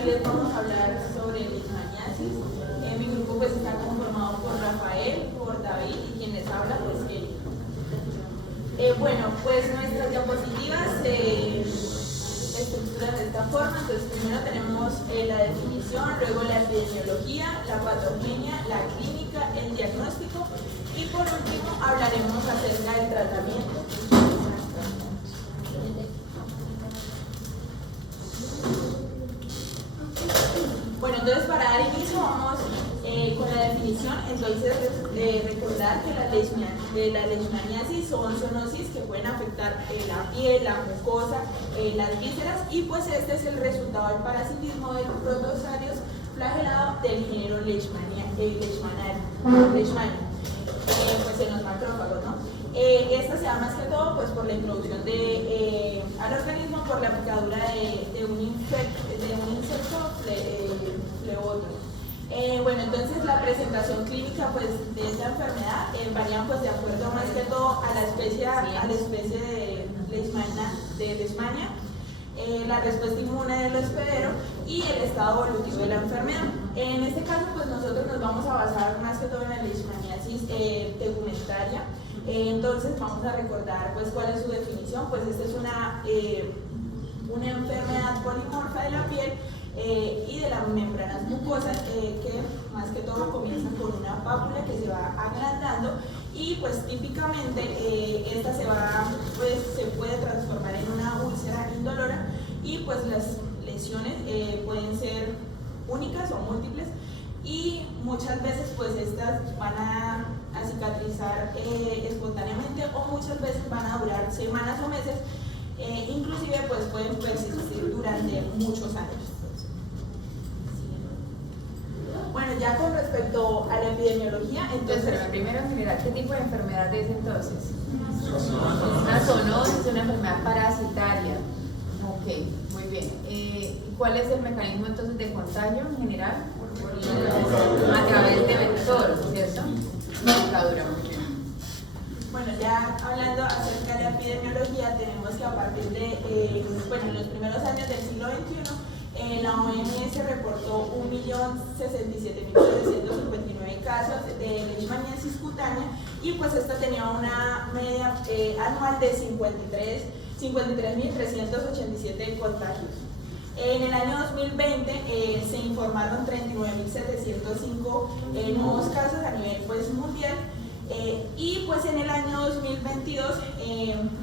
hoy les vamos a hablar sobre leishmaniasis. Mi grupo pues está conformado por Rafael, por David y quien les habla pues Kelly. Bueno, pues nuestras diapositivas se estructuran de esta forma. Entonces primero tenemos la definición, luego la epidemiología, la patogenia, la clínica, el diagnóstico y por último hablaremos acerca del tratamiento. Bueno, entonces para dar inicio vamos con la definición. Entonces recordar que la leishmaniasis son zoonosis que pueden afectar la piel, la mucosa, las vísceras y pues este es el resultado del parasitismo de los protozarios flagelados del género Leishmania, pues en los macrófagos, ¿no? Esta se da más que todo pues por la introducción al organismo por la picadura de un insecto flebótodo. Bueno, entonces la presentación clínica pues de esta enfermedad varían pues de acuerdo más que todo a la especie de Leishmania, la respuesta inmune del hospedero y el estado evolutivo de la enfermedad. En este caso pues nosotros nos vamos a basar más que todo en la leishmaniasis tegumentaria. Entonces vamos a recordar pues cuál es su definición. Pues esta es una enfermedad polimorfa de la piel y de las membranas mucosas que más que todo comienzan con una pápula que se va agrandando y pues típicamente esta se puede transformar en una úlcera indolora y pues las lesiones pueden ser únicas o múltiples y muchas veces pues estas van a cicatrizar espontáneamente o muchas veces van a durar semanas o meses, inclusive pues pueden persistir durante muchos años. Bueno, ya con respecto a la epidemiología, entonces... Pero primero en general, ¿qué tipo de enfermedad es entonces? Una zoonosis, una enfermedad parasitaria. Ok, muy bien. ¿Cuál es el mecanismo entonces de contagio en general? A través de vector, ¿cierto? Picadura, muy bien. Bueno, ya hablando acerca de la epidemiología, tenemos que a partir de, en los primeros años del siglo XXI, la OMS reportó 1.067.759 casos de leishmaniasis cutánea y pues esta tenía una media anual de 53.387 contagios. En el año 2020 se informaron 39.705 nuevos casos a nivel pues, mundial. Y pues en el año 2022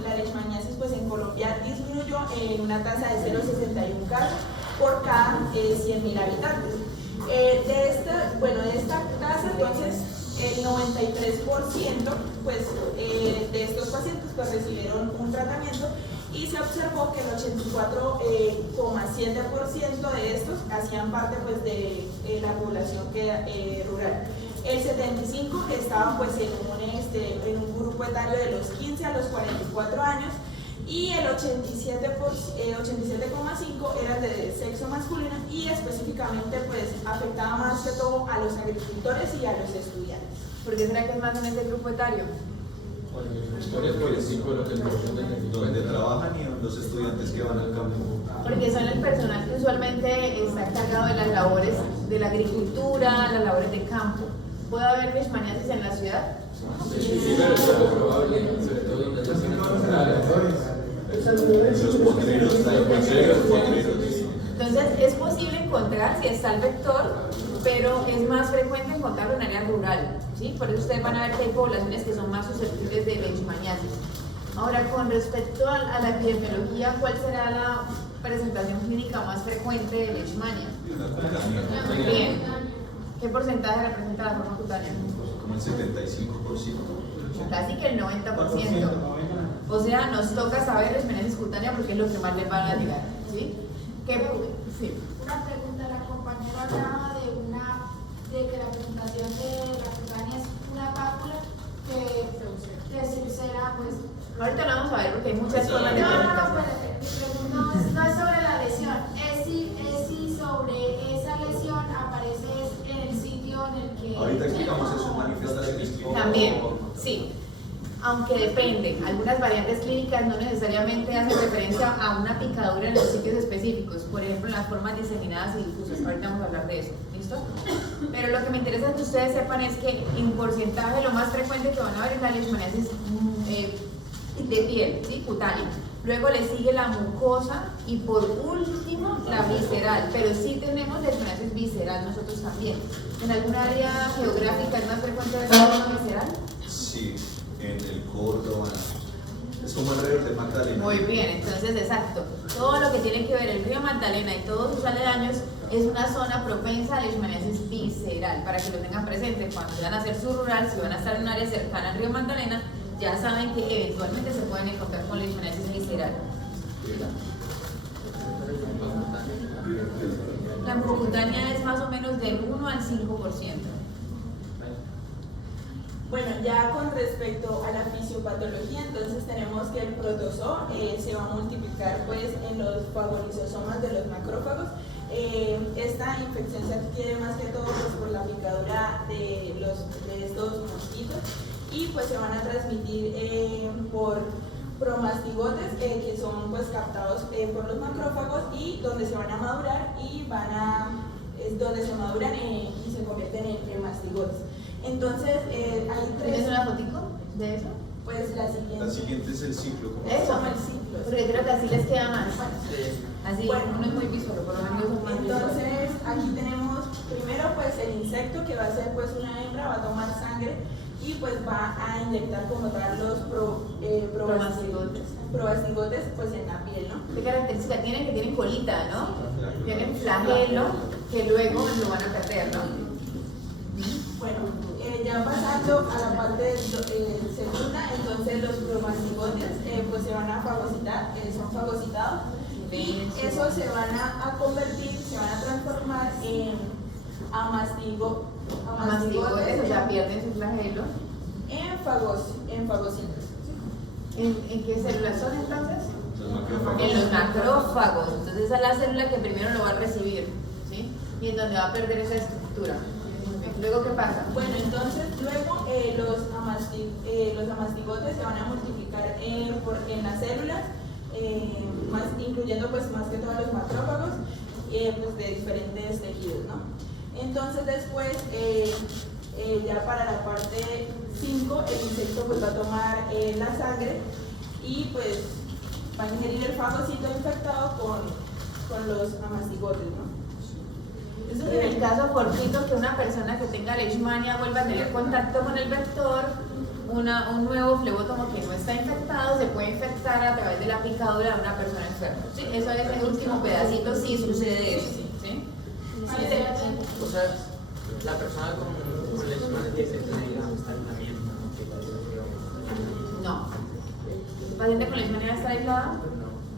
la leishmaniasis pues en Colombia disminuyó en una tasa de 0,61 casos por cada 100.000 habitantes. De esta tasa entonces el 93% pues, de estos pacientes pues, recibieron un tratamiento y se observó que el 84,7% de estos hacían parte pues, de la población rural. El 75% estaban pues, en un grupo etario de los 15 a los 44 años y el 87,5% eran de sexo masculino y específicamente pues, afectaba más que todo a los agricultores y a los estudiantes. ¿Por qué será que es más en este grupo etario? Donde trabajan y los estudiantes que van al campo. Porque son el personal que usualmente está encargado de las labores de la agricultura, las labores de campo. ¿Puede haber leishmaniasis en la ciudad? Sí, pero es poco probable, sobre todo donde las Los potreros. Entonces es posible encontrar si está el vector, pero es más frecuente encontrarlo en área rural, ¿sí? Por eso ustedes van a ver que hay poblaciones que son más susceptibles de leishmaniasis. Ahora, con respecto a la epidemiología, ¿cuál será la presentación clínica más frecuente de leishmania? Muy bien. ¿Qué porcentaje representa la forma cutánea? Como el 75%. Casi que el 90%. O sea, nos toca saber leishmaniasis cutánea porque es lo que más les van a llegar, ¿sí? Sí. Una pregunta, la compañera hablaba de que la presentación de la cutánea es una pápula que se ulcera, pues... Ahorita lo vamos a ver porque hay muchas formas de presentación. Espérate. Mi pregunta no es sobre la lesión, es si sobre esa lesión aparece en el sitio en el que... Ahorita explicamos eso, manifestaciones. También, sí. aunque depende, algunas variantes clínicas no necesariamente hacen referencia a una picadura en los sitios específicos, por ejemplo en las formas diseminadas y difusas. Ahorita vamos a hablar de eso, ¿listo? Pero lo que me interesa que ustedes sepan es que en porcentaje lo más frecuente que van a ver es la leishmaniasis de piel, ¿sí? Cutánea. Luego le sigue la mucosa y por último la visceral, pero sí tenemos leishmaniasis visceral nosotros también. ¿En alguna área geográfica es más frecuente ver la visceral? Sí, en el Córdoba. Es como alrededor de Magdalena. Muy bien, entonces exacto. Todo lo que tiene que ver el río Magdalena y todos sus aledaños es una zona propensa a leishmaniasis visceral, para que lo tengan presente cuando van a hacer su rural, si van a estar en un área cercana al río Magdalena, ya saben que eventualmente se pueden encontrar con leishmaniasis visceral. La mucocutánea es más o menos del 1 al 5%. Bueno, ya con respecto a la fisiopatología, entonces tenemos que el protozoo se va a multiplicar pues en los fagolisosomas de los macrófagos. Esta infección se adquiere más que todo pues, por la picadura de estos mosquitos y pues se van a transmitir por promastigotes que son pues captados por los macrófagos y donde se van a madurar y donde se maduran y se convierten en mastigotes. Entonces, hay tres. ¿Tienes una fotico de eso? Pues la siguiente. La siguiente es el ciclo. ¿Cómo Eso, Como el ciclo. porque creo que así les queda más. Así, Bueno. uno es muy visual, por lo menos yo soy más visual. Entonces, aquí tenemos primero pues el insecto que va a ser pues una hembra, va a tomar sangre y pues va a inyectar como tal los probastigotes pues en la piel, ¿no? ¿Qué característica tienen? Que tienen colita, ¿no? Tienen flagelo que luego lo van a perder, ¿no? Bueno, ya pasando a la parte segunda, entonces los promastigotes pues se van a fagocitar, son fagocitados y esos se van a convertir, se van a transformar en Mastigotes, o sea, pierden su flagelo. en fagocitos. ¿En qué células son entonces? Los macrófagos. En los macrófagos. Entonces esa es la célula que primero lo va a recibir, ¿sí? Y en donde va a perder esa estructura. Luego, ¿qué pasa? Bueno, entonces luego los amastigotes se van a multiplicar en las células, incluyendo pues más que todos los macrófagos, pues de diferentes tejidos, ¿no? Entonces después, ya para la parte 5, el insecto pues va a tomar la sangre y pues va a ingerir el fagocito infectado con los amastigotes, ¿no? Eso es en el caso fortuito que una persona que tenga leishmania vuelva a tener contacto con el vector, un nuevo flebótomo que no está infectado se puede infectar a través de la picadura de una persona enferma. ¿Sí? Eso es el último pedacito, sí sucede eso. ¿Sí? O sea, la persona con leishmaniasis tiene que tener aislamiento. No. ¿El paciente con leishmania está aislado?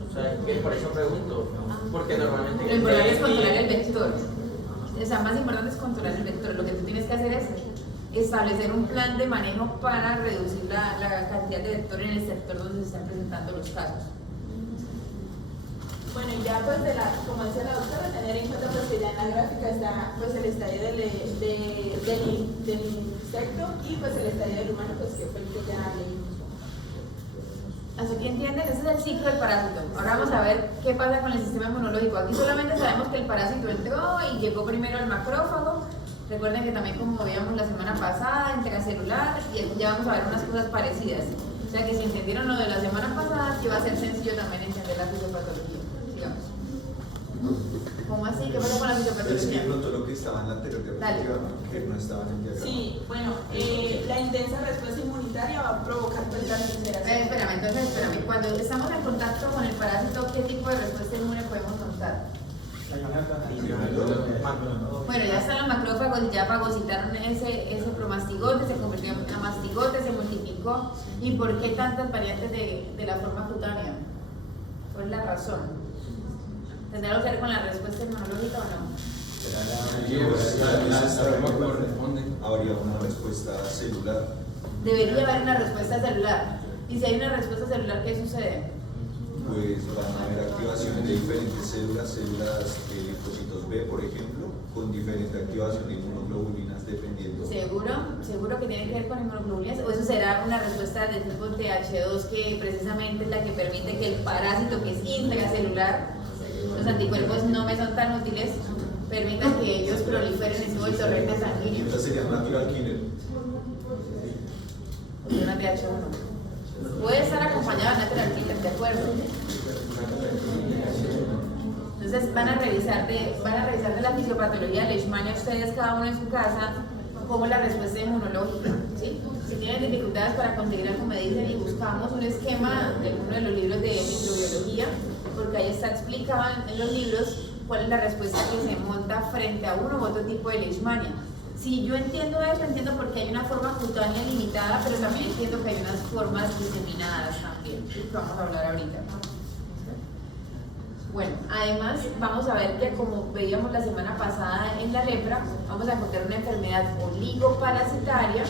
O sea, que por eso pregunto, porque normalmente... Lo importante es controlar el vector. O sea, más importante es controlar el vector. Lo que tú tienes que hacer es establecer un plan de manejo para reducir la cantidad de vector en el sector donde se están presentando los casos. Bueno, y ya pues como dice la doctora, tener en cuenta pues que ya en la gráfica está pues el estadio del insecto y pues el estadio del humano pues que fue el que ya leímos. Así que entienden, ese es el ciclo del parásito. Ahora vamos a ver qué pasa con el sistema inmunológico. Aquí solamente sabemos que el parásito entró y llegó primero al macrófago. Recuerden que también, como veíamos la semana pasada, intracelular, y aquí ya vamos a ver unas cosas parecidas. O sea que si entendieron lo de la semana pasada, aquí va a ser sencillo también entender la fisiopatología. Sigamos. ¿Cómo así? ¿Qué pasa con la Pero es que fisiopatología? de pronto lo que estaba en la anterior diapositiva, que no estaba en el diagrama. Sí, bueno, la intensa respuesta inmunitaria va a provocar pues la ulceración. Espérame. Cuando estamos en contacto con el parásito, ¿qué tipo de respuesta inmune podemos notar? Bueno, ya están los macrófagos y ya fagocitaron ese promastigote, se convirtió en amastigote, se multiplicó. ¿Y por qué tantas variantes de la forma cutánea? ¿Cuál es la razón? ¿Tendrá que ver con la respuesta inmunológica o no? Habría una respuesta celular. Debería haber una respuesta celular. Y si hay una respuesta celular, ¿qué sucede? Pues van a haber activaciones de diferentes células de linfocitos B, por ejemplo, con diferente activación de inmunoglobulinas D. dependiendo. ¿Seguro que tiene que ver con inmunoglobulinas? ¿O eso será una respuesta del tipo TH2 que precisamente es la que permite que el parásito que es intracelular, los anticuerpos no me son tan útiles, permitan que ellos proliferen en todo el torrente sanguíneo? Esta sería natural killer. Una TH1. Puede estar acompañada de natural killer, ¿de acuerdo? Entonces van a revisar de la fisiopatología de Leishmania ustedes cada uno en su casa como la respuesta inmunológica, ¿sí? Si tienen dificultades para conseguir algo me dicen y buscamos un esquema de uno de los libros de microbiología, porque ahí está explicado en los libros cuál es la respuesta que se monta frente a uno u otro tipo de Leishmania. Si yo entiendo eso, entiendo porque hay una forma cutánea limitada, pero también entiendo que hay unas formas diseminadas también, que vamos a hablar ahorita. Bueno, además vamos a ver que como veíamos la semana pasada en la lepra, vamos a encontrar una enfermedad oligoparasitaria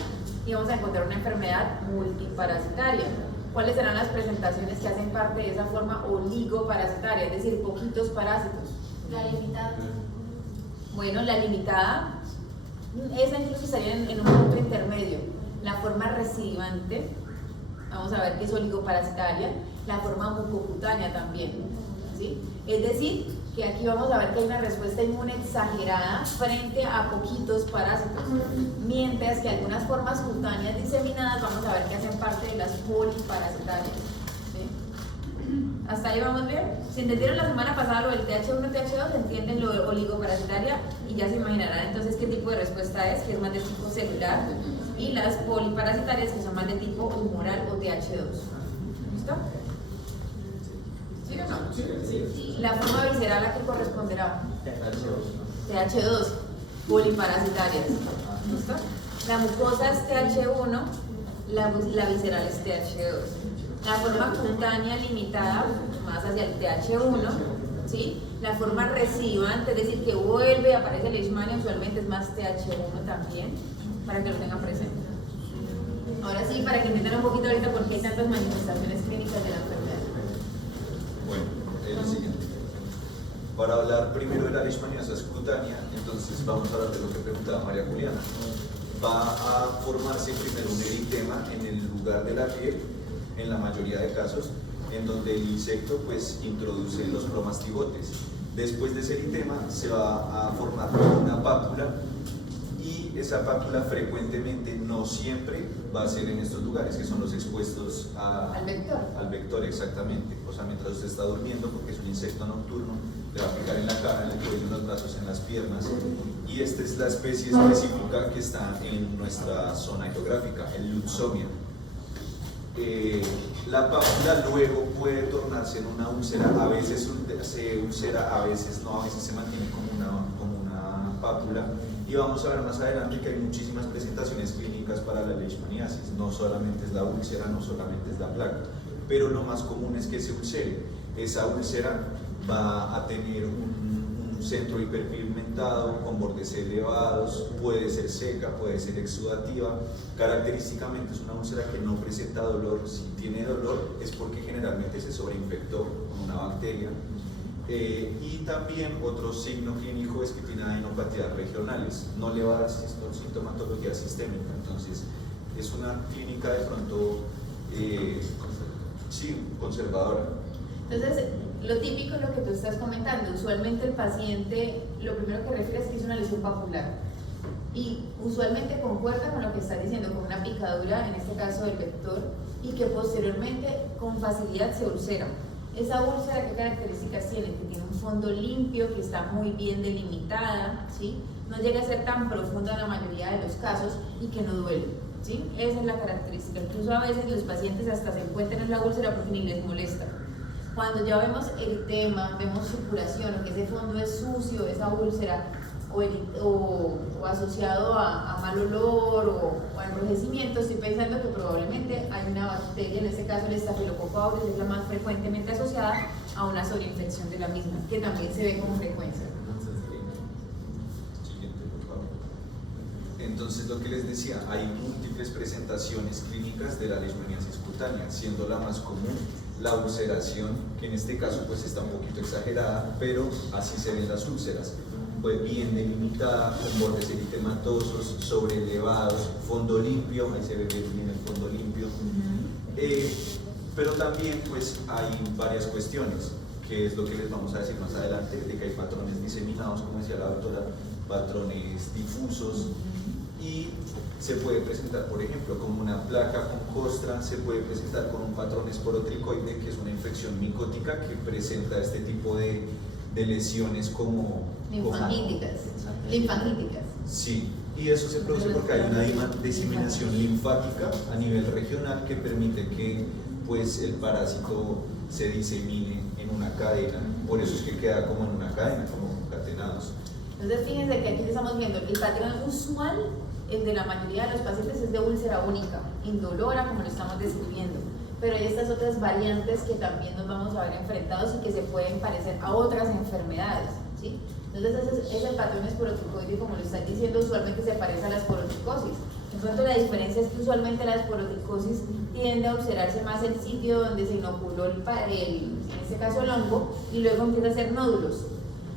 y vamos a encontrar una enfermedad multiparasitaria. ¿Cuáles serán las presentaciones que hacen parte de esa forma oligoparasitaria? Es decir, poquitos parásitos. La limitada. Bueno, la limitada, esa incluso estaría en un punto intermedio. La forma recidivante, vamos a ver que es oligoparasitaria, la forma mucocutánea también, ¿sí? Es decir, que aquí vamos a ver que hay una respuesta inmune exagerada frente a poquitos parásitos, mientras que algunas formas cutáneas diseminadas vamos a ver que hacen parte de las poliparasitarias, ¿sí? ¿Hasta ahí vamos bien? Si entendieron la semana pasada lo del TH1, TH2, entienden lo de oligoparasitaria y ya se imaginarán entonces qué tipo de respuesta es, que es más de tipo celular, y las poliparasitarias que son más de tipo humoral o TH2. ¿Listo? ¿Sí o no? Sí. La forma visceral a qué corresponderá. TH2, poliparasitarias. ¿Listo? La mucosa es TH1, la visceral es TH2. La forma cutánea limitada, más hacia el TH1, ¿sí? La forma recidivante, es decir, que vuelve y aparece Leishmania, usualmente es más TH1 también, para que lo tengan presente. Ahora sí, para que entiendan un poquito ahorita por qué hay tantas manifestaciones clínicas de la enfermedad. Bueno, es lo siguiente. Para hablar primero de la leishmaniasis cutánea, entonces vamos a hablar de lo que preguntaba María Juliana. Va a formarse primero un eritema en el lugar de la piel, en la mayoría de casos, en donde el insecto pues introduce los cromastigotes. Después de ese eritema se va a formar una pápula y esa pápula frecuentemente, no siempre, va a ser en estos lugares que son los expuestos al vector. Al vector, exactamente. O sea, mientras usted está durmiendo, porque es un insecto nocturno, le va a picar en la cara, en el cuello, en los brazos, en las piernas. Y esta es la especie específica que está en nuestra zona geográfica, el Lutzomia. La pápula luego puede tornarse en una úlcera, a veces se úlcera, a veces no, a veces se mantiene como una pápula. Y vamos a ver más adelante que hay muchísimas presentaciones clínicas para la leishmaniasis. No solamente es la úlcera, no solamente es la placa, pero lo más común es que se ulcere. Esa úlcera va a tener un centro hiperpigmentado, con bordes elevados, puede ser seca, puede ser exudativa. Característicamente es una úlcera que no presenta dolor. Si tiene dolor es porque generalmente se sobreinfectó con una bacteria. Y también otro signo clínico es que tiene adenopatías regionales, no le va a dar sintomatología sistémica, entonces es una clínica de pronto sí, conservadora. Entonces, lo típico es lo que tú estás comentando, usualmente el paciente lo primero que refiere es que es una lesión papular y usualmente concuerda con lo que estás diciendo, con una picadura, en este caso del vector, y que posteriormente con facilidad se ulcera. Esa úlcera, ¿qué características tiene? Que tiene un fondo limpio, que está muy bien delimitada, ¿sí? No llega a ser tan profunda en la mayoría de los casos y que no duele, ¿sí? Esa es la característica. Incluso a veces los pacientes hasta se encuentran en la úlcera porque ni les molesta. Cuando ya vemos eritema, vemos supuración, o que ese fondo es sucio, esa úlcera, o asociado a mal olor o a enrojecimiento, estoy pensando que probablemente hay una bacteria, en este caso el Staphylococcus aureus es la más frecuentemente asociada a una sobreinfección de la misma, que también se ve con frecuencia. Siguiente, por favor. Entonces, lo que les decía, hay múltiples presentaciones clínicas de la leishmaniasis cutánea, siendo la más común la ulceración, que en este caso pues está un poquito exagerada, pero así se ven las úlceras. pues bien delimitada, con bordes eritematosos, sobreelevados, fondo limpio, ahí se ve bien el fondo limpio. Pero también pues hay varias cuestiones, que es lo que les vamos a decir más adelante, de que hay patrones diseminados, como decía la doctora, patrones difusos, y se puede presentar, por ejemplo, como una placa con costra, se puede presentar con un patrón esporotricoide, que es una infección micótica que presenta este tipo de lesiones como linfangíticas. Sí, y eso se produce porque hay una diseminación linfática a nivel regional que permite que pues el parásito se disemine en una cadena, por eso es que queda como en una cadena, como concatenados. Entonces fíjense que aquí estamos viendo el patrón usual, el de la mayoría de los pacientes es de úlcera única, indolora como lo estamos describiendo, pero hay estas otras variantes que también nos vamos a ver enfrentados y que se pueden parecer a otras enfermedades, ¿sí? Entonces ese patrón esporotricoide, como lo están diciendo, usualmente se parece a la esporotricosis. En cuanto la diferencia es que usualmente la esporotricosis tiende a ulcerarse más el sitio donde se inoculó en este caso el hongo, y luego empieza a hacer nódulos.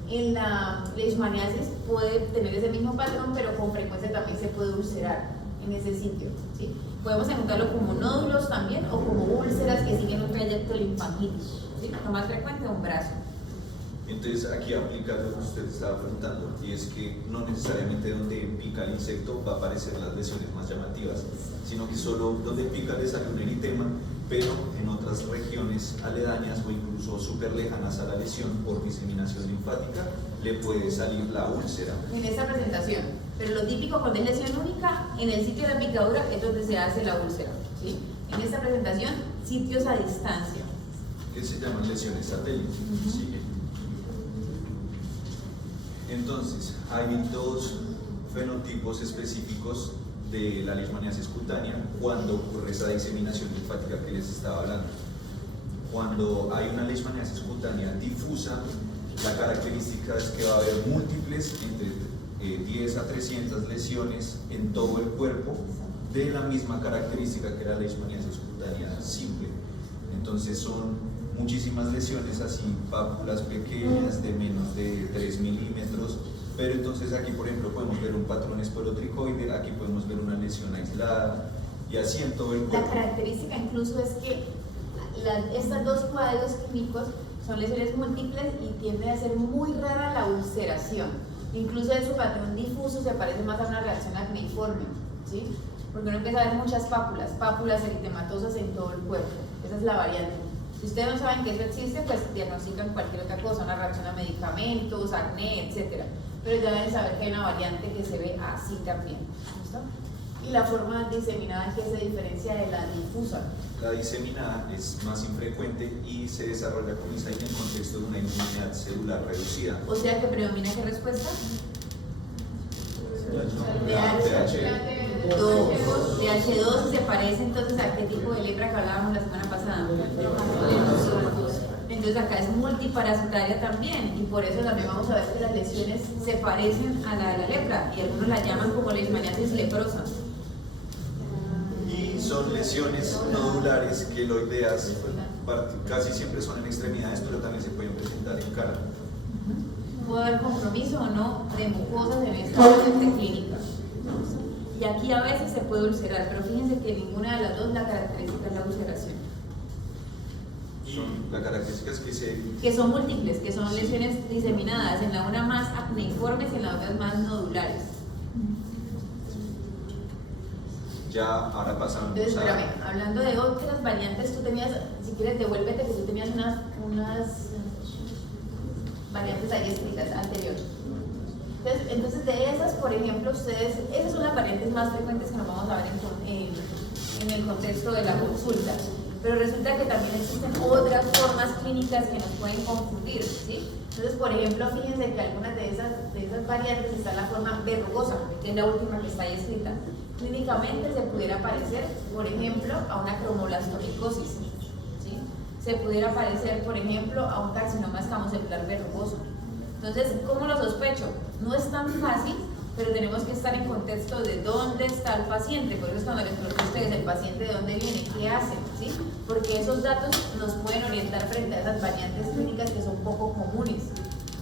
En la leishmaniasis puede tener ese mismo patrón, pero con frecuencia también se puede ulcerar en ese sitio, ¿sí? Podemos encontrarlo como nódulos también o como úlceras que siguen un trayecto linfangítico, ¿sí? Lo más frecuente un brazo. Entonces aquí aplica lo que usted estaba preguntando, y es que no necesariamente donde pica el insecto va a aparecer las lesiones más llamativas, sino que solo donde pica le sale un eritema, pero en otras regiones aledañas o incluso súper lejanas a la lesión por diseminación linfática le puede salir la úlcera. En esta presentación, pero lo típico cuando es lesión única, en el sitio de la picadura es donde se hace la úlcera, ¿sí? En esta presentación, sitios a distancia. Que se llaman lesiones satélites. Sigue. Entonces, hay dos fenotipos específicos de la leishmaniasis cutánea cuando ocurre esa diseminación linfática que les estaba hablando. Cuando hay una leishmaniasis cutánea difusa, la característica es que va a haber múltiples, entre 10 a 300 lesiones en todo el cuerpo de la misma característica que la leishmaniasis cutánea simple. Entonces son muchísimas lesiones así, pápulas pequeñas de menos de 3 milímetros, pero entonces aquí por ejemplo podemos ver un patrón esporotricoide, aquí podemos ver una lesión aislada y así en todo el cuerpo. La característica incluso es que estos dos cuadros clínicos son lesiones múltiples y tiende a ser muy rara la ulceración. Incluso en su patrón difuso se parece más a una reacción acneiforme, ¿sí? Porque uno empieza a ver muchas pápulas eritematosas en todo el cuerpo. Esa es la variante. Si ustedes no saben que eso existe, pues diagnostican cualquier otra cosa, una reacción a medicamentos, acné, etc. Pero ya deben saber que hay una variante que se ve así también. ¿Listo? Y la forma diseminada que se diferencia de la difusa. La diseminada es más infrecuente y se desarrolla con en el contexto de una inmunidad celular reducida. O sea que predomina ¿qué respuesta? DH2 se parece entonces a qué tipo de lepra que hablábamos la semana pasada. Entonces acá es multiparasitaria también y por eso también vamos a ver que las lesiones se parecen a la de la lepra y algunos la llaman como leishmaniasis leprosa. Y son lesiones nodulares, queloideas, casi siempre son en extremidades, pero también se pueden presentar en cara. Puede haber compromiso o no de mucosas en esta variante clínica. Y aquí a veces se puede ulcerar, pero fíjense que ninguna de las dos la característica es la ulceración. La característica es que son múltiples, que son lesiones diseminadas, en la una más acneiformes y en la otra más nodulares. Ya ahora pasamos Entonces, espérame, hablando de otras variantes, tú tenías, si quieres devuélvete, que tú tenías unas variantes ahí escritas anteriores. Entonces de esas, por ejemplo, esas son las variantes más frecuentes que nos vamos a ver en el contexto de la consulta. Pero resulta que también existen otras formas clínicas que nos pueden confundir, ¿sí? Entonces, por ejemplo, fíjense que algunas de esas variantes está la forma verrugosa, que es la última que está ahí escrita. Clínicamente se pudiera parecer, por ejemplo, a una cromoblastomicosis, ¿sí? Se pudiera parecer, por ejemplo, a un carcinoma escamocelular verrugoso. Entonces, ¿cómo lo sospecho? No es tan fácil, pero tenemos que estar en contexto de dónde está el paciente. Por eso es cuando les pregunto a ustedes, el paciente de dónde viene, qué hace, ¿sí? Porque esos datos nos pueden orientar frente a esas variantes clínicas que son poco comunes.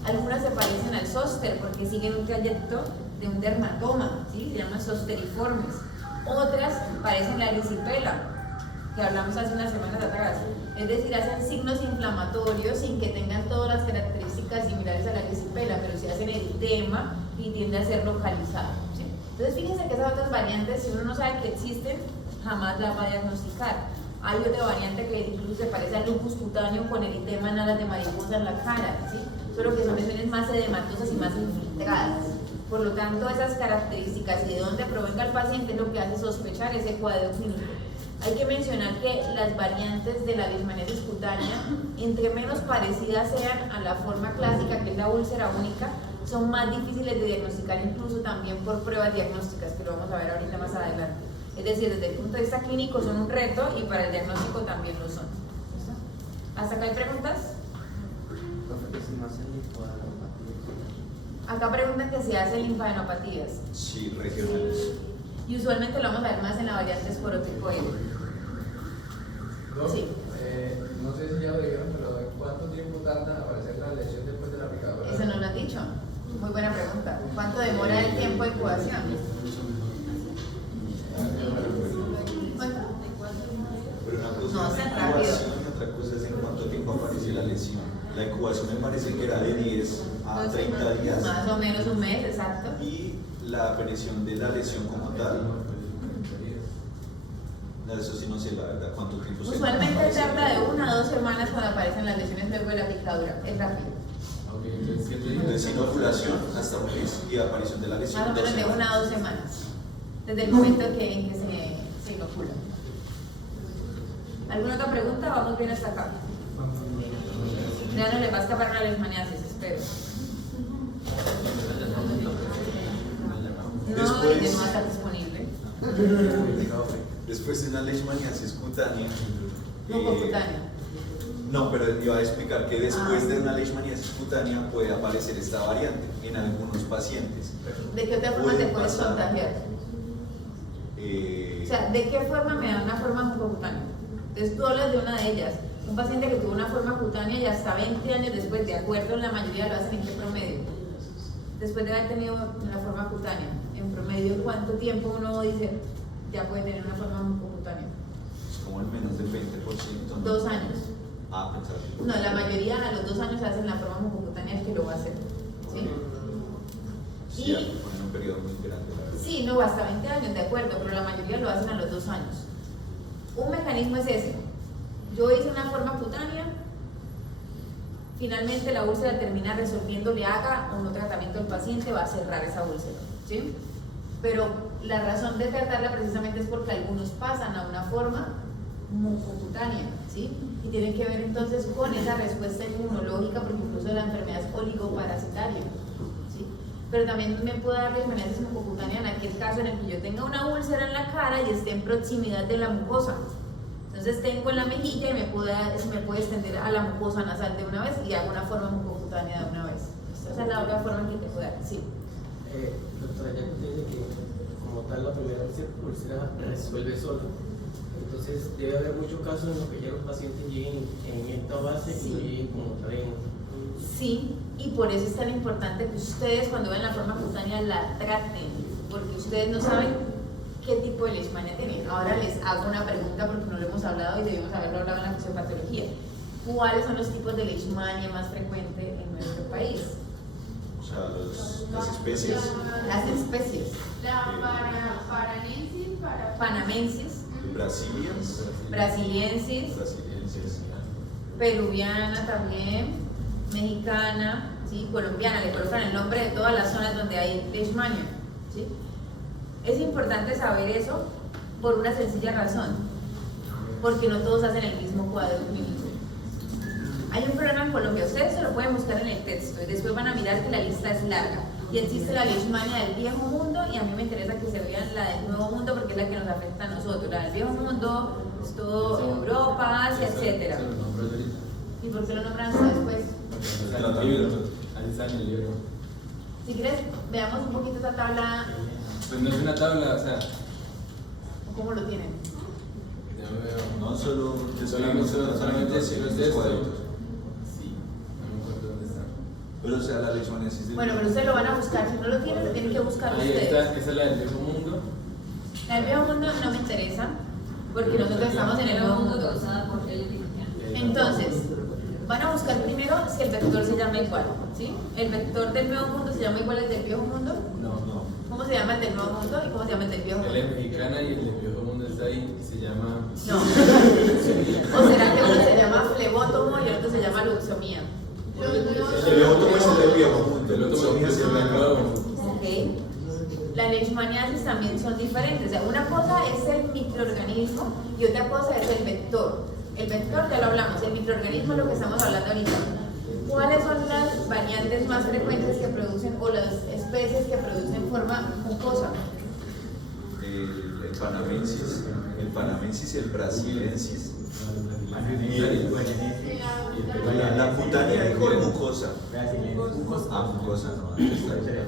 Algunas algunas se parecen al zóster porque siguen un trayecto de un dermatoma, ¿sí? Se llaman zosteriformes. Otras parecen la erisipela, que hablamos hace unas semanas atrás. Es decir, hacen signos inflamatorios sin que tengan todas las características similares a la erisipela, pero sí hacen eritema y tiende a ser localizado, ¿sí? Entonces fíjense que esas otras variantes, si uno no sabe que existen, jamás las va a diagnosticar. Hay otra variante que incluso se parece al lupus cutáneo con eritema en alas de mariposa en la cara, ¿sí? Solo que son lesiones más edematosas y más infiltradas. Por lo tanto, esas características y de dónde provenga el paciente es lo que hace sospechar ese cuadro clínico. Hay que mencionar que las variantes de la leishmaniasis cutánea, entre menos parecidas sean a la forma clásica, que es la úlcera única, son más difíciles de diagnosticar incluso también por pruebas diagnósticas, que lo vamos a ver ahorita más adelante. Es decir, desde el punto de vista clínico son un reto y para el diagnóstico también lo son. ¿Listo? ¿Hasta acá hay preguntas? Acá preguntan que si hacen linfadenopatías. Sí, regionales. Y usualmente lo vamos a ver más en la variante esporoticoide. Sí. No sé si ya lo dijeron, pero ¿en cuánto tiempo tarda en aparecer la lesión después de la picadura? Eso no lo han dicho. Muy buena pregunta. ¿Cuánto demora el tiempo de incubación? ¿Cuánto? Pero una cosa No, es es la rápido. incubación y otra cosa es en cuánto tiempo aparece la lesión. La incubación me parece que era de 10 a 30 días. Más o menos un mes, exacto. Y la aparición de la lesión como tal, eso sí no sé la verdad cuánto tiempo se Usualmente aparece. tarda de 1 a 2 semanas cuando aparecen las lesiones luego de la picadura. Es rápido. Ok, entonces 7 días. Entonces inoculación hasta un mes y aparición de la lesión. Más o menos de 2 1 a 2 semanas. Desde el momento en que se inocula. ¿Alguna otra pregunta? Vamos bien hasta acá. Ya no les va a escapar una leishmaniasis, espero. No, Después- ella no va a estar disponible. Después de una leishmaniasis cutánea. Mucocutánea. No, pero iba a explicar que después de una leishmaniasis cutánea puede aparecer esta variante en algunos pacientes. ¿De qué otra forma te Puede puedes pasar. contagiar? O sea, ¿de qué forma me da una forma mucocutánea? Entonces tú hablas de una de ellas. Un paciente que tuvo una forma cutánea y hasta 20 años después, de acuerdo, la mayoría lo hacen en qué promedio. Después de haber tenido la forma cutánea, en promedio, ¿cuánto tiempo uno dice ya puede tener una forma mucocutánea? Es como el menos del 20%. ¿no? 2 años. Ah, pensaba que- No, la mayoría a los 2 años hacen la forma mucocutánea, el que lo va a hacer. ¿Sí? Sí, Y- en un periodo muy grande, la verdad. Sí, no, hasta 20 años, de acuerdo, pero la mayoría lo hacen a los 2 años. Un mecanismo es ese. Yo hice una forma cutánea, finalmente la úlcera termina resolviéndole, haga o no tratamiento al paciente, va a cerrar esa úlcera, ¿sí? Pero la razón de tratarla precisamente es porque algunos pasan a una forma mucocutánea, ¿sí? Y tienen que ver entonces con esa respuesta inmunológica, porque incluso la enfermedad es oligoparasitaria, ¿sí? Pero también me puede dar leishmaniasis mucocutánea en aquel caso en el que yo tenga una úlcera en la cara y esté en proximidad de la mucosa. Entonces tengo en la mejilla y me puede extender a la mucosa nasal de una vez y hago una forma mucocutánea de una vez. Esa es la otra forma en que te puede dar, sí. Doctora, ya que usted dice que como tal la primera úlcera resuelve solo, entonces debe haber muchos casos en los que ya los pacientes lleguen en esta base y no lleguen como tal en... Sí, y por eso es tan importante que ustedes cuando ven la forma cutánea la traten, porque ustedes no saben qué tipo de leishmania tienen. Ahora les hago una pregunta porque no lo hemos hablado y debemos haberlo hablado en la fisiopatología. ¿Cuáles son los tipos de leishmania más frecuentes en nuestro país? O sea, las especies. Las especies. La paranensis, Panamensis, Brasilians. brasiliensis, Brasilienses. peruviana también, mexicana, ¿sí? Colombiana, le colocan el nombre de todas las zonas donde hay leishmania, ¿sí? Es importante saber eso por una sencilla razón, porque no todos hacen el mismo cuadro clínico. Hay un programa en Colombia, ustedes se lo pueden buscar en el texto y después van a mirar que la lista es larga. Y existe la leishmania del viejo mundo y a mí me interesa que se vean la del nuevo mundo porque es la que nos afecta a nosotros. La del viejo mundo es todo Europa, Asia, etc. Se lo nombro yo ahorita. ¿Y por qué lo nombran hasta después? Está en el libro. Ahí está en el libro. Si quieres, veamos un poquito esta tabla, Pues no es una tabla, o sea, o cómo lo tienen. ya me veo. No solo Solamente tratamiento, decirlo es los esto. cuadritos. Sí, no me acuerdo dónde está. Pero, o sea, la leishmaniasis del Bueno, pero ustedes lo van a buscar. Si no lo tienen, lo tienen que buscar Ahí ustedes. está, esa es la del viejo mundo. La del viejo mundo no me interesa, porque nosotros estamos en el nuevo mundo. Entonces, van a buscar primero si el vector se llama igual, ¿sí? El vector del nuevo mundo se llama igual al del viejo mundo. No. ¿Cómo se llama el del nuevo mundo y cómo se llama el del viejo mundo? Él es mexicana y el del viejo mundo está ahí y se llama. No. O será que uno se llama flebótomo y el otro se llama luxomía. El levotomo es el del viejo mundo, El otro Luxomía es es el el del nuevo. Ok. La leishmaniasis también son diferentes. O sea, una cosa es el microorganismo y otra cosa es el vector. El vector ya lo hablamos, el microorganismo es lo que estamos hablando ahorita. ¿Cuáles son las variantes más frecuentes que producen o las especies que producen forma mucosa? El panamensis y el brasilensis. La cutánea dijo mucosa. Ah, mucosa, no. Está ahí.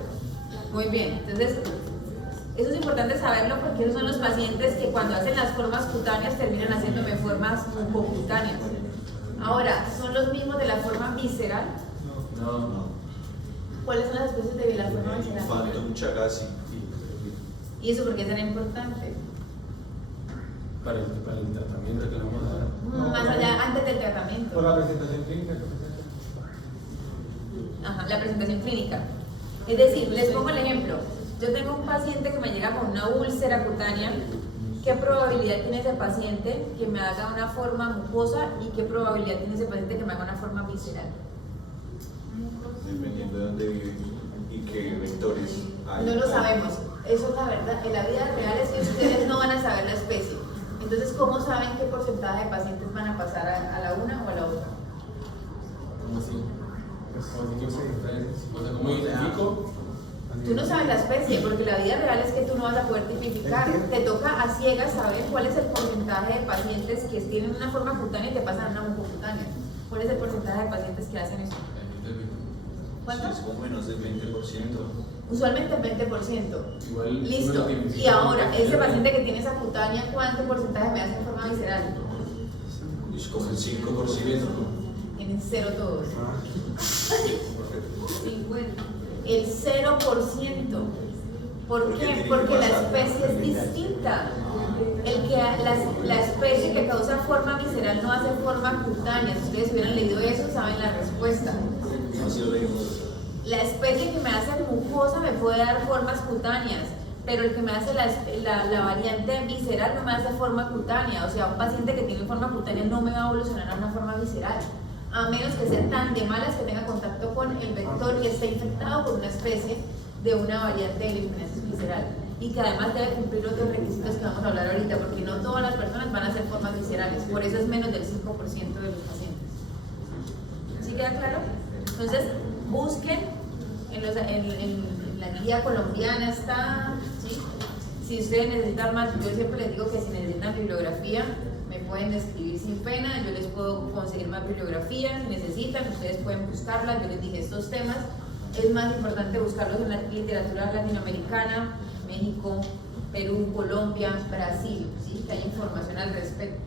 Muy bien, entonces eso es importante saberlo porque esos son los pacientes que cuando hacen las formas cutáneas terminan haciéndome formas mucocutáneas. Ahora, ¿son los mismos de la forma visceral? No. ¿Cuáles son las especies de la forma visceral? Phantom chagasi. ¿Y eso por qué será importante? Para el tratamiento que le vamos a dar. Más allá, antes del tratamiento. Por la presentación clínica. Ajá, la presentación clínica. Es decir, les pongo el ejemplo. Yo tengo un paciente que me llega con una úlcera cutánea. ¿Qué probabilidad tiene ese paciente que me haga una forma mucosa y qué probabilidad tiene ese paciente que me haga una forma visceral? Dependiendo de dónde vive y qué vectores hay. No lo sabemos. Eso es la verdad. En la vida real es que ustedes no van a saber la especie. Entonces, ¿cómo saben qué porcentaje de pacientes van a pasar a la una o a la otra? ¿Cómo así? O sea, ¿cómo identifico? Tú no sabes la especie, porque la vida real es que tú no vas a poder tipificar. Te toca a ciegas saber cuál es el porcentaje de pacientes que tienen una forma cutánea y te pasan a una mucocutánea. ¿Cuál es el porcentaje de pacientes que hacen eso? ¿Cuánto? Sí, es como menos del 20%. Usualmente el 20%. Igual Listo. Y ahora, ese paciente que tiene esa cutánea, ¿cuánto porcentaje me hace en forma visceral? Es como el 5%. Tienen cero todos. 50. El 0%. ¿Por qué? Porque la especie es distinta. La especie que causa forma visceral no hace forma cutánea. Si ustedes hubieran leído eso, saben la respuesta. Así lo leímos. La especie que me hace mucosa me puede dar formas cutáneas, pero el que me hace la variante visceral no me hace forma cutánea. O sea, un paciente que tiene forma cutánea no me va a evolucionar a una forma visceral, a menos que sea tan de malas que tenga contacto con el vector y esté infectado por una especie de una variante de leishmaniasis visceral. Y que además debe cumplir otros requisitos que vamos a hablar ahorita, porque no todas las personas van a hacer formas viscerales, por eso es menos del 5% de los pacientes. ¿Sí queda claro? Entonces, busquen en la guía colombiana está, ¿sí? Si ustedes necesitan más, yo siempre les digo que si necesitan bibliografía, me pueden escribir sin pena, yo les puedo conseguir más bibliografía, si necesitan, ustedes pueden buscarla, yo les dije estos temas, es más importante buscarlos en la literatura latinoamericana, México, Perú, Colombia, Brasil, ¿sí? Que hay información al respecto.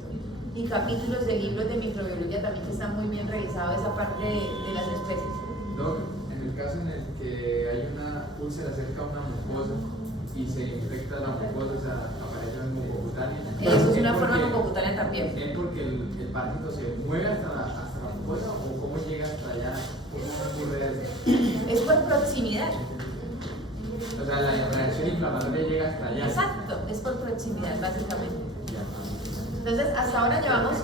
Y capítulos de libros de microbiología también que están muy bien revisados esa parte de las especies. Doc, en el caso en el que hay una úlcera cerca a una mucosa y se infecta la mucosa, o sea, aparece una mucocutánea. Eso es una forma mucocutánea también. ¿Es porque el parásito se mueve hasta la mucosa o cómo llega hasta allá? ¿Cómo ocurre eso? Es por proximidad. O sea, la reacción inflamatoria llega hasta allá. Exacto, es por proximidad básicamente. Entonces, hasta ahora llevamos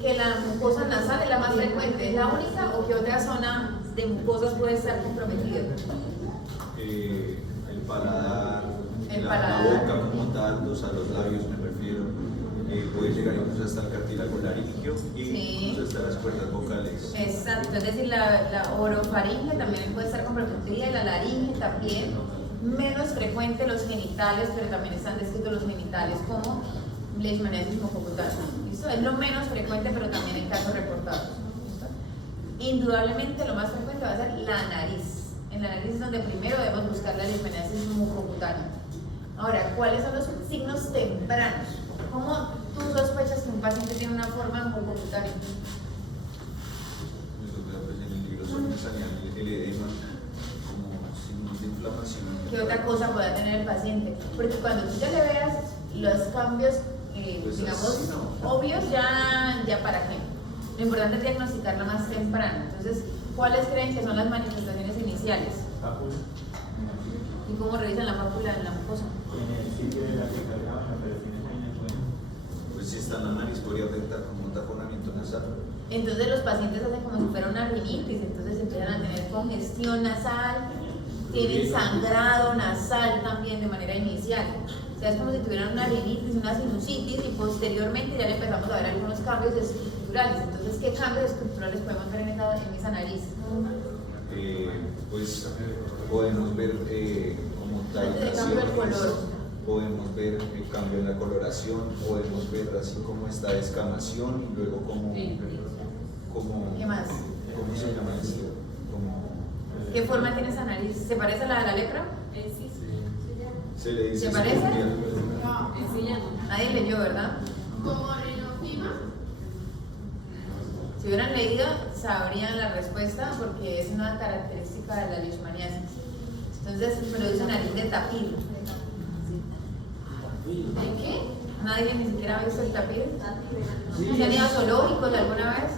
que la mucosa nasal es la más frecuente. ¿Es la única o qué otra zona de mucosas puede estar comprometida? El paladar, la paladar. boca como tal, o sea, los labios me refiero, puede llegar incluso hasta el cartílago laríngeo y Sí. incluso hasta las cuerdas vocales. Exacto, es decir, la orofaringe también puede estar comprometida y la laringe también. Menos frecuente los genitales, pero también están descritos los genitales como leishmaniasis mucocutánea. ¿Listo? Es lo menos frecuente, pero también en casos reportados. ¿Listo? Indudablemente lo más frecuente va a ser la nariz. En la nariz es donde primero debemos buscar la leishmaniasis mucocutánea. Ahora, ¿cuáles son los signos tempranos? ¿Cómo tú sospechas que un paciente tiene una forma mucocutánea? Eso, pues, en el libro sobre sanidad el edema, como signos de inflamación. ¿Qué otra cosa pueda tener el paciente? Porque cuando tú ya le veas los cambios, Pues digamos, así no. obvios, ya para qué. Lo importante es diagnosticarla más temprano. Entonces, ¿cuáles creen que son las manifestaciones iniciales? Pápula, ¿Y cómo revisan la pápula en la mucosa? en el sitio de la recarga baja, pero tiene señas buenas. Pues si está en la nariz podría afectar como un taponamiento nasal. Entonces los pacientes hacen como si fuera una rinitis, entonces empiezan a tener congestión nasal, tienen sangrado nasal también de manera inicial. O sea, es como si tuvieran una rinitis, una sinusitis y posteriormente ya le empezamos a ver algunos cambios estructurales. Entonces, ¿qué cambios estructurales podemos ver en esa nariz? Pues podemos ver como El cambio del color. podemos ver el cambio en la coloración, podemos ver así como esta descamación y luego como ¿Qué más? ¿cómo se llama esto? Como ¿Qué forma tiene esa nariz? ¿Se parece a la de la lepra? Sí. se le dice ¿Se parece? escorpión. No, Nadie leyó, ¿verdad? como rinofima. Si hubieran leído, sabrían la respuesta porque es una característica de la leishmaniasis. Entonces, produce nariz de tapir. ¿De qué? ¿Nadie ni siquiera ha visto el tapir? ¿Se han ido a zoológicos alguna vez?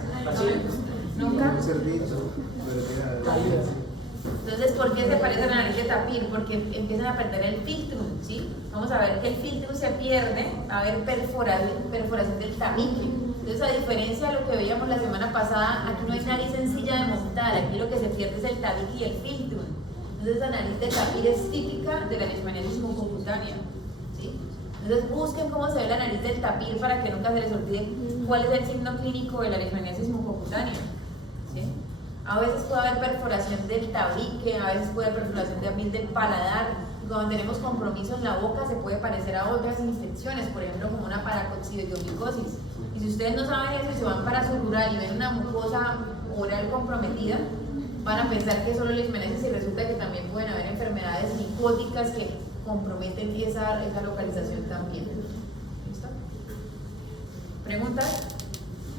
¿Nunca? Entonces, ¿por qué se parece a la nariz de tapir? Porque empiezan a perder el filtrum, ¿sí? Vamos a ver que el filtrum se pierde, va a haber perforación del tabique. Entonces, a diferencia de lo que veíamos la semana pasada, aquí no hay nariz sencilla de montar, aquí lo que se pierde es el tabique y el filtrum. Entonces, la nariz de tapir es típica de la leishmaniasis mucocutánea, ¿sí? Entonces, busquen cómo se ve la nariz del tapir para que nunca se les olvide cuál es el signo clínico de la leishmaniasis mucocutánea, ¿sí? A veces puede haber perforación del tabique, a veces puede haber perforación también del paladar. Cuando tenemos compromiso en la boca se puede parecer a otras infecciones, por ejemplo como una paracoccidiomicosis. Y si ustedes no saben eso y se van para su rural y ven una mucosa oral comprometida, van a pensar que solo leishmaniasis y resulta que también pueden haber enfermedades micóticas que comprometen esa localización también. ¿Listo? ¿Preguntas?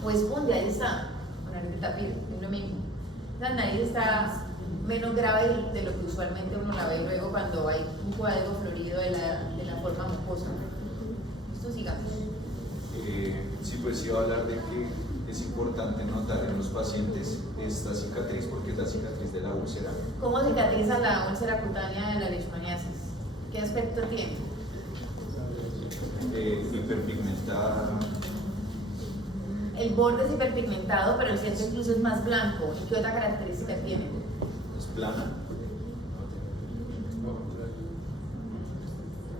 O esconde, ahí está, con nariz de tapir, es lo mismo. La nariz está menos grave de lo que usualmente uno la ve luego cuando hay un cuadro florido de la forma mucosa. Esto sigamos. Sí, pues iba a hablar de que es importante notar en los pacientes esta cicatriz porque es la cicatriz de la úlcera. ¿Cómo cicatriza la úlcera cutánea de la leishmaniasis? ¿Qué aspecto tiene? Hiperpigmentada. El borde es hiperpigmentado, pero el centro incluso es más blanco. ¿Y qué otra característica tiene? Es plana.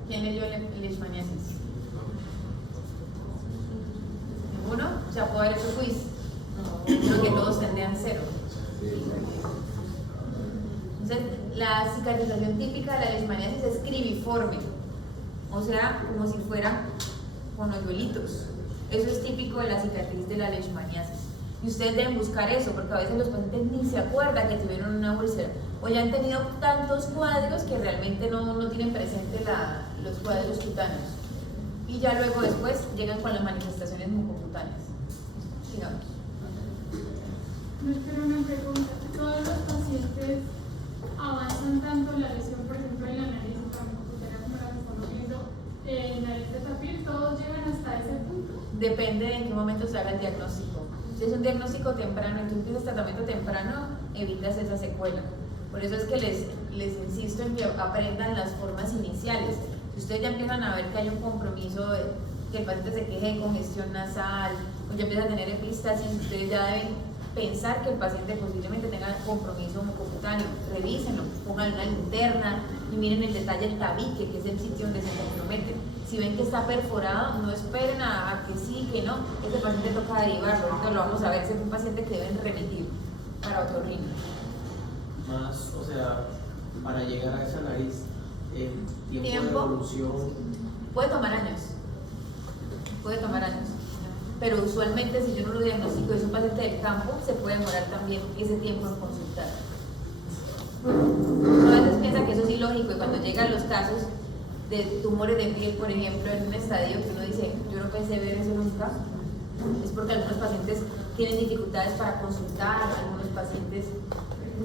¿Quién leyó leishmaniasis? ¿Ninguno? O sea, puedo haber hecho quiz. Creo que todos tendrían 0. Entonces, la cicatrización típica de la leishmaniasis es cribiforme, o sea, como si fuera con hoyuelitos. Eso es típico de la cicatriz de la leishmaniasis. Y ustedes deben buscar eso, porque a veces los pacientes ni se acuerdan que tuvieron una úlcera, o ya han tenido tantos cuadros que realmente no tienen presente los cuadros cutáneos. Y ya luego después llegan con las manifestaciones mucocutáneas. Sigamos. No, pero una pregunta. ¿Todos los pacientes avanzan tanto la lesión, por ejemplo, en la nariz mucocutánea como la que estamos viendo, en nariz de tapir, todos llegan hasta ese punto? Depende de en qué momento se haga el diagnóstico. Si es un diagnóstico temprano y tú empiezas tratamiento temprano, evitas esa secuela. Por eso es que les insisto en que aprendan las formas iniciales. Si ustedes ya empiezan a ver que hay un compromiso, que el paciente se queje de congestión nasal, o ya empieza a tener epistasis, ustedes ya deben pensar que el paciente posiblemente tenga compromiso mucocutáneo. Revísenlo, pongan una linterna y miren el detalle del tabique, que es el sitio donde se compromete. Si ven que está perforado, no esperen a que sí, que no. Ese paciente toca derivarlo. Ahorita lo vamos a ver si es un paciente que deben remitir para otorrino. Más, o sea, para llegar a esa nariz, el tiempo de ¿Tiempo? evolución. Puede tomar años. Puede tomar años. Pero usualmente, si yo no lo diagnostico y es un paciente del campo, se puede demorar también ese tiempo en consultar. Uno a veces piensa que eso es ilógico y cuando llegan los casos de tumores de piel, por ejemplo, en un estadio que uno dice, yo no pensé ver eso nunca, es porque algunos pacientes tienen dificultades para consultar, algunos pacientes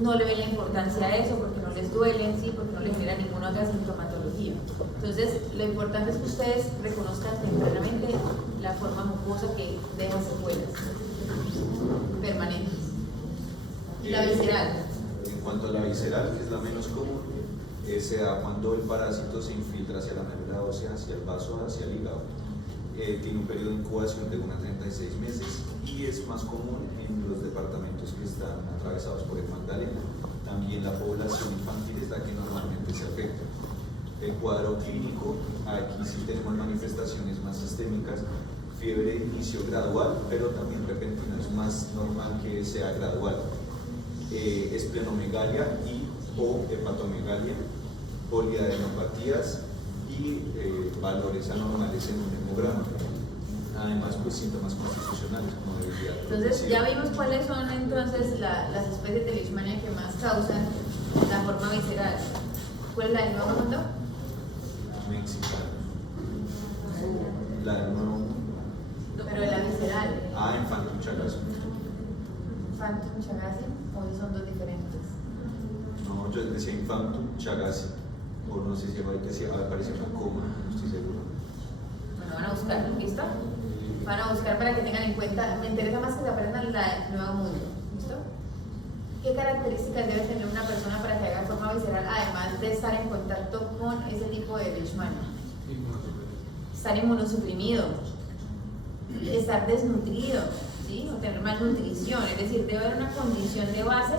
no le ven la importancia a eso porque no les duele, ¿sí? Porque no les genera ninguna otra sintomatología. Entonces, lo importante es que ustedes reconozcan tempranamente la forma mucosa que deja secuelas permanentes. Y la visceral. En cuanto a la visceral, que es la menos común, se da cuando el parásito se infiltra hacia la médula ósea, hacia el vaso, hacia el hígado. Tiene un periodo de incubación de 1 a 36 meses y es más común en los departamentos que están atravesados por el Magdalena. También la población infantil es la que normalmente se afecta. El cuadro clínico, aquí sí tenemos manifestaciones más sistémicas, fiebre de inicio gradual, pero también repentina, es más normal que sea gradual. Esplenomegalia y o hepatomegalia, poliadenopatías y valores anormales en un hemograma. Además, pues síntomas constitucionales como debilidad. Entonces, ya vimos cuáles son entonces las especies de leishmania que más causan la forma visceral. ¿Cuál es la del Nuevo Mundo? Mexicana. La del Nuevo Mundo. Pero la visceral. Infantum chagazo. Infantum chagazi, o son dos diferentes. No, yo decía Infantum chagazi. O no sé si apareció una coma, no estoy seguro. Bueno, van a buscar, ¿listo? Van a buscar para que tengan en cuenta. Me interesa más que se aprendan la del Nuevo Mundo, ¿listo? ¿Qué características debe tener una persona para que haga forma visceral, además de estar en contacto con ese tipo de leishmania? Estar inmunosuprimido, estar desnutrido, ¿sí? O tener malnutrición, es decir, debe haber una condición de base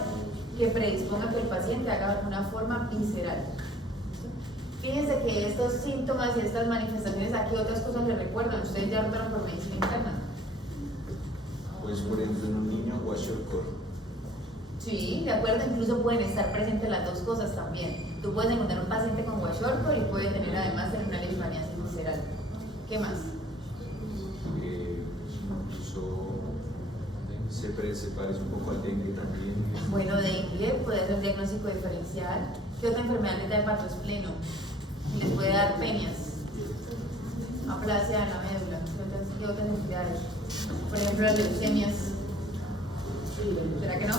que predisponga a que el paciente haga una forma visceral. Fíjense que estos síntomas y estas manifestaciones, ¿a qué otras cosas les recuerdan? Ustedes ya notaron por medicina interna. Pues por ejemplo en un niño, kwashiorkor. Sí, de acuerdo, incluso pueden estar presentes las dos cosas también. Tú puedes encontrar un paciente con kwashiorkor y puede tener además una leishmaniasis visceral. ¿Qué más? Incluso se parece un poco al dengue también. Bueno, dengue puede ser diagnóstico diferencial. ¿Qué otra enfermedad les da hepatospleno? Les puede dar penias, aplasia de la médula. ¿Qué otras entidades? Por ejemplo, las leucemias. ¿Será que no?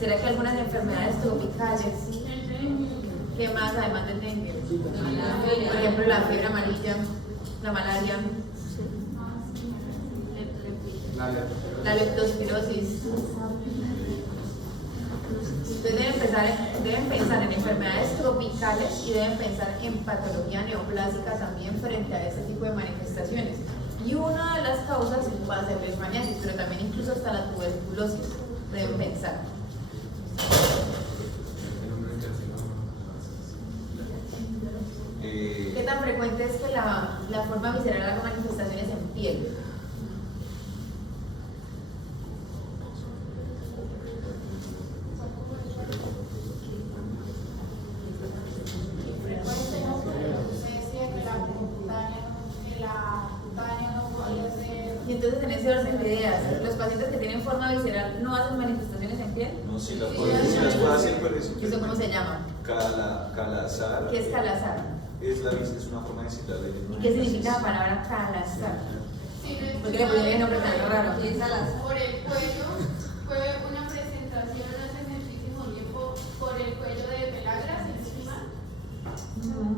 ¿Será que algunas enfermedades tropicales? ¿Qué más además del dengue? Por ejemplo, la fiebre amarilla, la malaria, la leptospirosis. Entonces deben pensar en enfermedades tropicales y deben pensar en patología neoplásica también frente a este tipo de manifestaciones. Y una de las causas va a ser la leishmaniasis, pero también incluso hasta la tuberculosis deben pensar. ¿Qué tan frecuente es que la forma visceral haga manifestaciones en piel? Y entonces en ese orden de ideas, los pacientes que tienen forma visceral no hacen manifestaciones en piel. No, si las puedo hacer, pero es ¿Eso cómo se llama? Calazar. ¿Qué es calazar? Es una forma de decir la ley. ¿Y qué significa la palabra calazar? ¿Por qué le pusieron el nombre tan raro? Por el cuello, fue una presentación hace muchísimo tiempo por el cuello de Pelagras encima.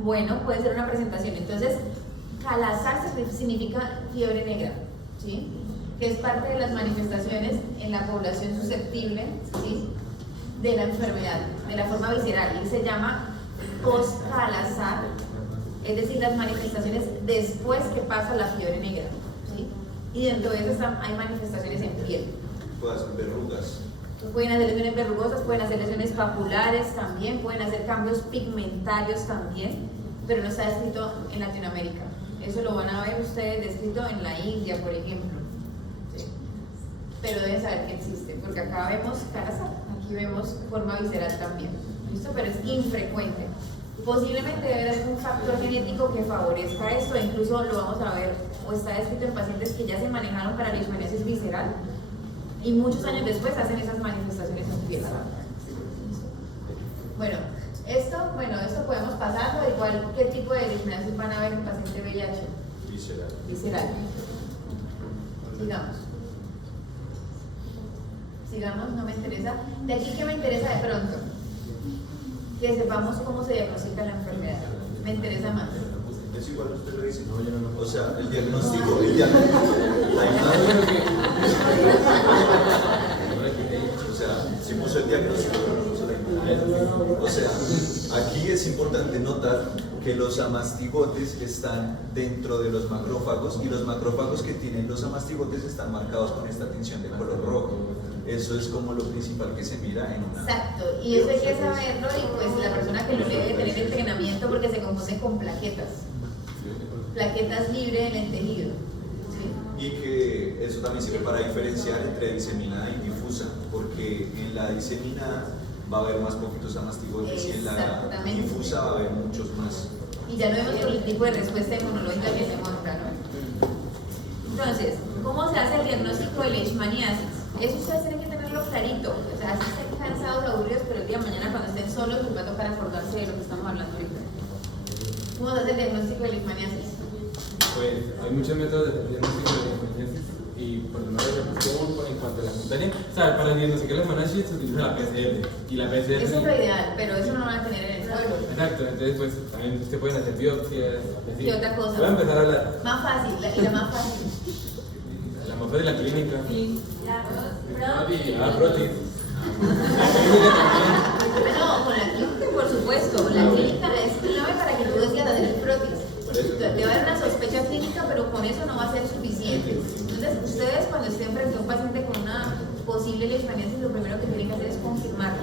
Bueno, puede ser una presentación. Entonces, calazar significa fiebre negra, ¿sí? Que es parte de las manifestaciones en la población susceptible, ¿sí? De la enfermedad, de la forma visceral, y se llama post-calazar, es decir, las manifestaciones después que pasa la fiebre negra, ¿sí? Y dentro de eso hay manifestaciones en piel. Puede hacer verrugas. Pueden hacer lesiones verrugosas, pueden hacer lesiones papulares también, pueden hacer cambios pigmentarios también, pero no está descrito en Latinoamérica. Eso lo van a ver ustedes descrito en la India, por ejemplo. ¿Sí? Pero deben saber que existe, porque acá vemos calazar, aquí vemos forma visceral también. ¿Listo? Pero es infrecuente. Posiblemente debe haber algún factor genético que favorezca esto, e incluso lo vamos a ver, o está descrito en pacientes que ya se manejaron para leishmaniasis visceral y muchos años después hacen esas manifestaciones en piel. Bueno, esto podemos pasarlo, igual qué tipo de leishmaniasis van a ver en paciente VIH. Visceral. Sigamos. sigamos, no me interesa. De aquí, ¿qué me interesa de pronto? Que sepamos cómo se diagnostica la enfermedad. Me interesa más. Es igual, usted lo dice. No, yo no. O sea, el diagnóstico, hay una- o sea, si puso el diagnóstico, pero no puso la imagen. O sea, aquí es importante notar que los amastigotes están dentro de los macrófagos y los macrófagos que tienen los amastigotes están marcados con esta tinción de color rojo. Eso es como lo principal que se mira en una... Exacto, y eso hay que saberlo y pues la persona que lo lee debe tener entrenamiento porque se confunde con plaquetas. Plaquetas libres en el tejido. ¿Sí? Y que eso también sirve para diferenciar entre diseminada y difusa, porque en la diseminada va a haber más poquitos amastigotes y en la Exactamente. difusa va a haber muchos más. Y ya lo vemos por el tipo de respuesta inmunológica que se monta, ¿no? Entonces, ¿cómo se hace el diagnóstico de leishmaniasis? Eso ustedes tienen que tenerlo clarito. O sea, así estén cansados, aburridos, pero el día de mañana cuando estén solos les va a tocar acordarse de lo que estamos hablando ahorita. ¿Cómo se hace el diagnóstico de leishmaniasis? Pues hay muchos métodos de diagnóstico de leishmaniasis y por lo menos en cuanto a la cutánea, o sea, para diagnosticar la leishmaniasis se utiliza la PCR y la PCR... Eso es lo ideal, pero eso no lo van a tener en el suelo. Exacto, entonces pues también se pueden hacer biopsias. ¿Qué otra cosa? Voy a empezar a hablar. Más fácil, y la más fácil. La más fácil de la clínica. La prótesis. No, con la clínica, por supuesto. La clínica es clave para que tú decidas hacer el prótesis. Te va a dar una sospecha clínica, pero con eso no va a ser suficiente. Entonces, ustedes cuando estén frente a un paciente con una posible leishmaniasis, lo primero que tienen que hacer es confirmarlo.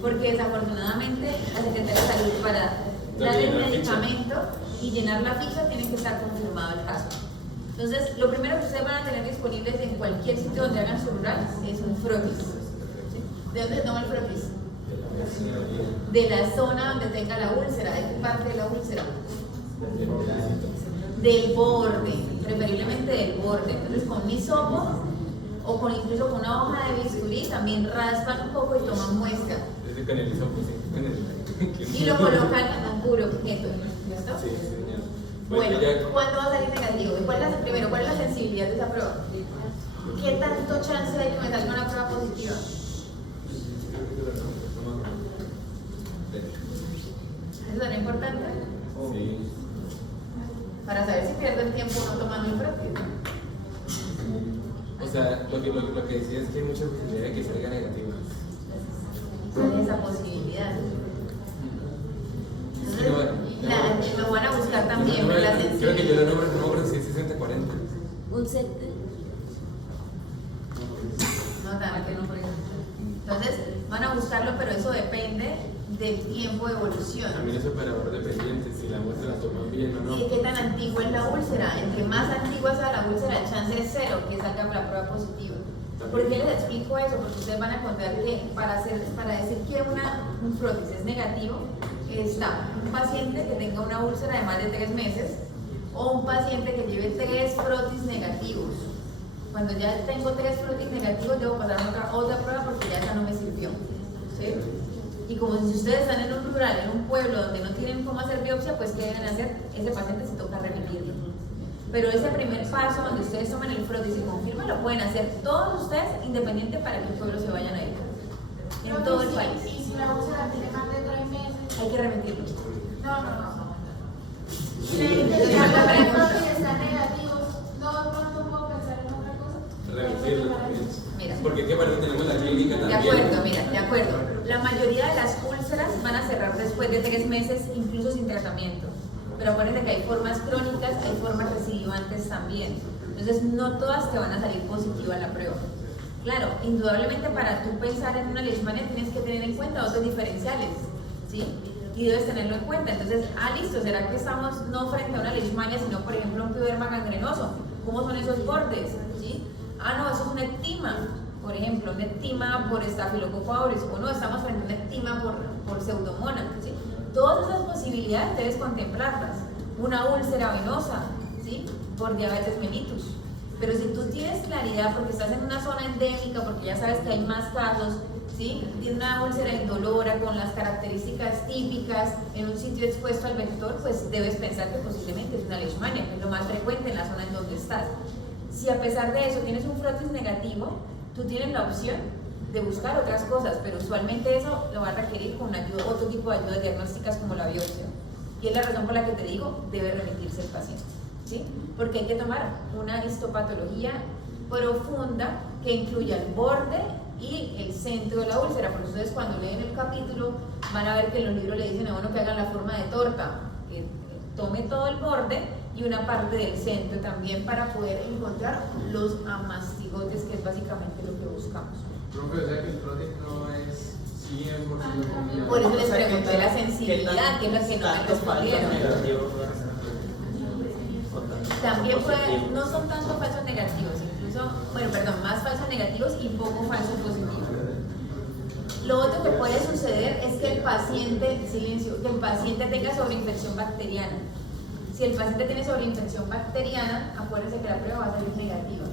Porque desafortunadamente la Secretaría de Salud para dar el medicamento y llenar la ficha tiene que estar confirmado el caso. Entonces, lo primero que ustedes van a tener disponibles en cualquier sitio donde hagan su rural es un frotis. ¿Sí? ¿De dónde se toma el frotis? De la zona donde tenga la úlcera. ¿De qué parte de la úlcera? Del borde, preferiblemente del borde. Entonces, con un hisopo o con incluso con una hoja de bisturí también raspan un poco y toman muestra. Desde con el hisopo, sí. Y lo colocan en un puro objeto. ¿Listo? Sí, señor. Bueno, ¿cuándo va a salir negativo? ¿Cuál es primero, cuál es la sensibilidad de esa prueba? ¿Qué tanto chance hay que me salga una prueba positiva? ¿Eso es importante? Sí. Para saber si pierdo el tiempo no tomando el frotis. O sea, lo que decía es que hay mucha posibilidad de que salga negativo. ¿Cuál es esa posibilidad? Lo van a buscar también, pero la sensibilidad. Creo que yo lo nombro si es 60-40. Un set. No, nada, que no por eso. Entonces, van a buscarlo, pero eso depende del tiempo de evolución. También es operador dependiente, si la muestra la toman bien o no. ¿Y qué tan antigua es la úlcera? Entre más antigua sea la úlcera, el chance es cero que salga la prueba positiva. ¿Por qué les explico eso? Porque ustedes van a encontrar que para decir que un frotis es negativo, está un paciente que tenga una úlcera de más de 3 meses o un paciente que lleve 3 frotis negativos. Cuando ya tengo 3 frotis negativos, debo pasar a otra prueba porque ya esa no me sirvió. ¿Sí? Y como si ustedes están en un rural, en un pueblo donde no tienen cómo hacer biopsia, pues ¿qué deben hacer? Ese paciente se toca remitirlo. Pero ese primer paso donde ustedes toman el frotis y confirman, lo pueden hacer todos ustedes, independiente para qué pueblo se vayan a ir. En todo el país. Y si la úlcera tiene más de 3 meses. Hay que remitirlo. No. Si la frotis está negativo, no puedo pensar en otra cosa. Remitirlo también. Mira. Porque qué parte tenemos la clínica De también. acuerdo, mira, de acuerdo. La mayoría de las úlceras van a cerrar después de 3 meses, incluso sin tratamiento. Pero acuérdense que hay formas crónicas, hay formas recidivantes también. Entonces, no todas te van a salir positiva la prueba. Claro, indudablemente para tú pensar en una leishmania tienes que tener en cuenta otros diferenciales, ¿sí? Y debes tenerlo en cuenta. Entonces, listo, ¿será que estamos no frente a una leishmania, sino por ejemplo un pioderma gangrenoso? ¿Cómo son esos bordes? ¿Sí? No, eso es un ectima, por ejemplo, un ectima por Staphylococcus aureus, o no, estamos frente a un ectima por Pseudomonas, ¿sí? Todas esas posibilidades debes contemplarlas. Una úlcera venosa, ¿sí? Por diabetes mellitus. Pero si tú tienes claridad, porque estás en una zona endémica, porque ya sabes que hay más casos, ¿sí? Tiene una úlcera indolora con las características típicas en un sitio expuesto al vector, pues debes pensar que posiblemente es una leishmania, que es lo más frecuente en la zona en donde estás. Si a pesar de eso tienes un frotis negativo, tú tienes la opción de buscar otras cosas, pero usualmente eso lo va a requerir con ayuda, otro tipo de ayudas diagnósticas como la biopsia. Y es la razón por la que te digo, debe remitirse el paciente, ¿sí? Porque hay que tomar una histopatología profunda que incluya el borde y el centro de la úlcera. Por ustedes cuando leen el capítulo van a ver que en los libros le dicen a uno que hagan la forma de torta, que tome todo el borde y una parte del centro también para poder encontrar los amastigotes, que es básicamente lo que buscamos. Profe, o sea que el protein no es 100% confiable. Por eso les pregunté la sensibilidad, que es lo que no me respondieron. También no son tanto falsos negativos, incluso, más falsos negativos y poco falsos positivos. Lo otro que puede suceder es que el paciente, que el paciente tenga sobreinfección bacteriana. Si el paciente tiene sobreinfección bacteriana, acuérdense que la prueba va a salir negativa.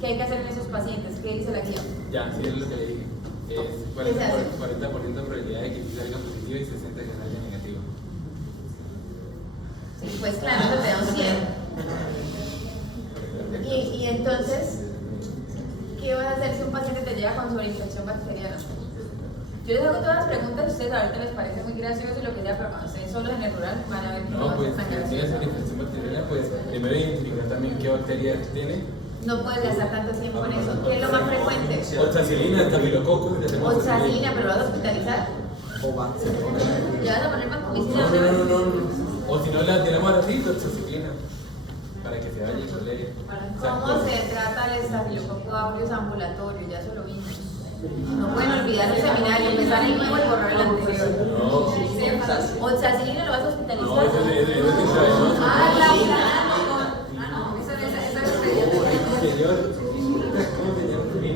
¿Qué hay que hacer en esos pacientes? ¿Qué dice la guía? Ya, sí, es lo que le dije. Es 40% de probabilidad de que sí salga positivo y 60% de que salga negativo. Sí, pues claro, eso te da un 100. Y entonces, ¿qué vas a hacer si un paciente te llega con sobreinfección bacteriana? Yo les hago todas las preguntas y ustedes ahorita les parece muy gracioso y lo que sea, pero cuando estén solos en el rural van a ver que no, pues es tan si tiene gracioso. sobreinfección bacteriana, pues primero identificar también qué bacteria tiene. No puedes gastar tanto tiempo en eso. ¿Qué es lo más frecuente? Oxacilina, estafilococcus. Oxacilina, pero lo vas a hospitalizar. ¿Ya vas a poner vancomicina? No. O si no la tenemos así, oxacilina. Para que se vaya y se lee. ¿Cómo se trata el estafilococo aureus ambulatorio? Ya eso lo vimos. No pueden olvidar el seminario, empezar el nuevo y borrar el anterior. No. Oxacilina lo vas a hospitalizar. No, eso es intravenoso.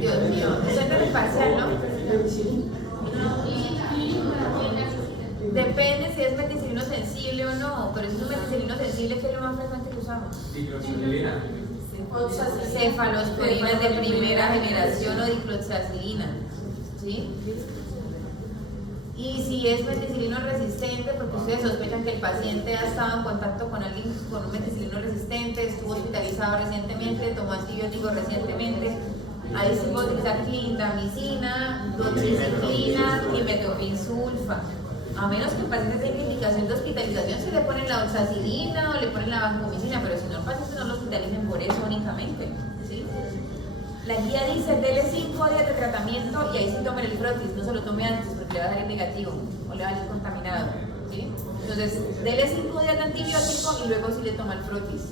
Dios mío, eso es del parcial, ¿no? Depende si es meticilino sensible o no, pero si es un meticilino sensible, ¿qué es lo más frecuente que usamos? Dicloxilina. Cefalosporinas de primera generación o dicloxacilina, ¿sí? Y si es meticilino resistente, porque ustedes sospechan que el paciente ha estado en contacto con alguien con un meticilino resistente, estuvo hospitalizado recientemente, tomó antibióticos recientemente, ahí sí puedo utilizar clindamicina, doxiciclina y metopinsulfa. A menos que el paciente tenga indicación de hospitalización, se le ponen la oxacilina o le ponen la vancomicina, pero si no, el paciente no lo hospitalicen por eso únicamente, ¿sí? La guía dice, dele 5 días de tratamiento y ahí sí tomen el frotis, no se lo tome antes porque le va a salir negativo o le va a salir contaminado, ¿sí? Entonces, dele 5 días de antibiótico y luego sí le toma el frotis.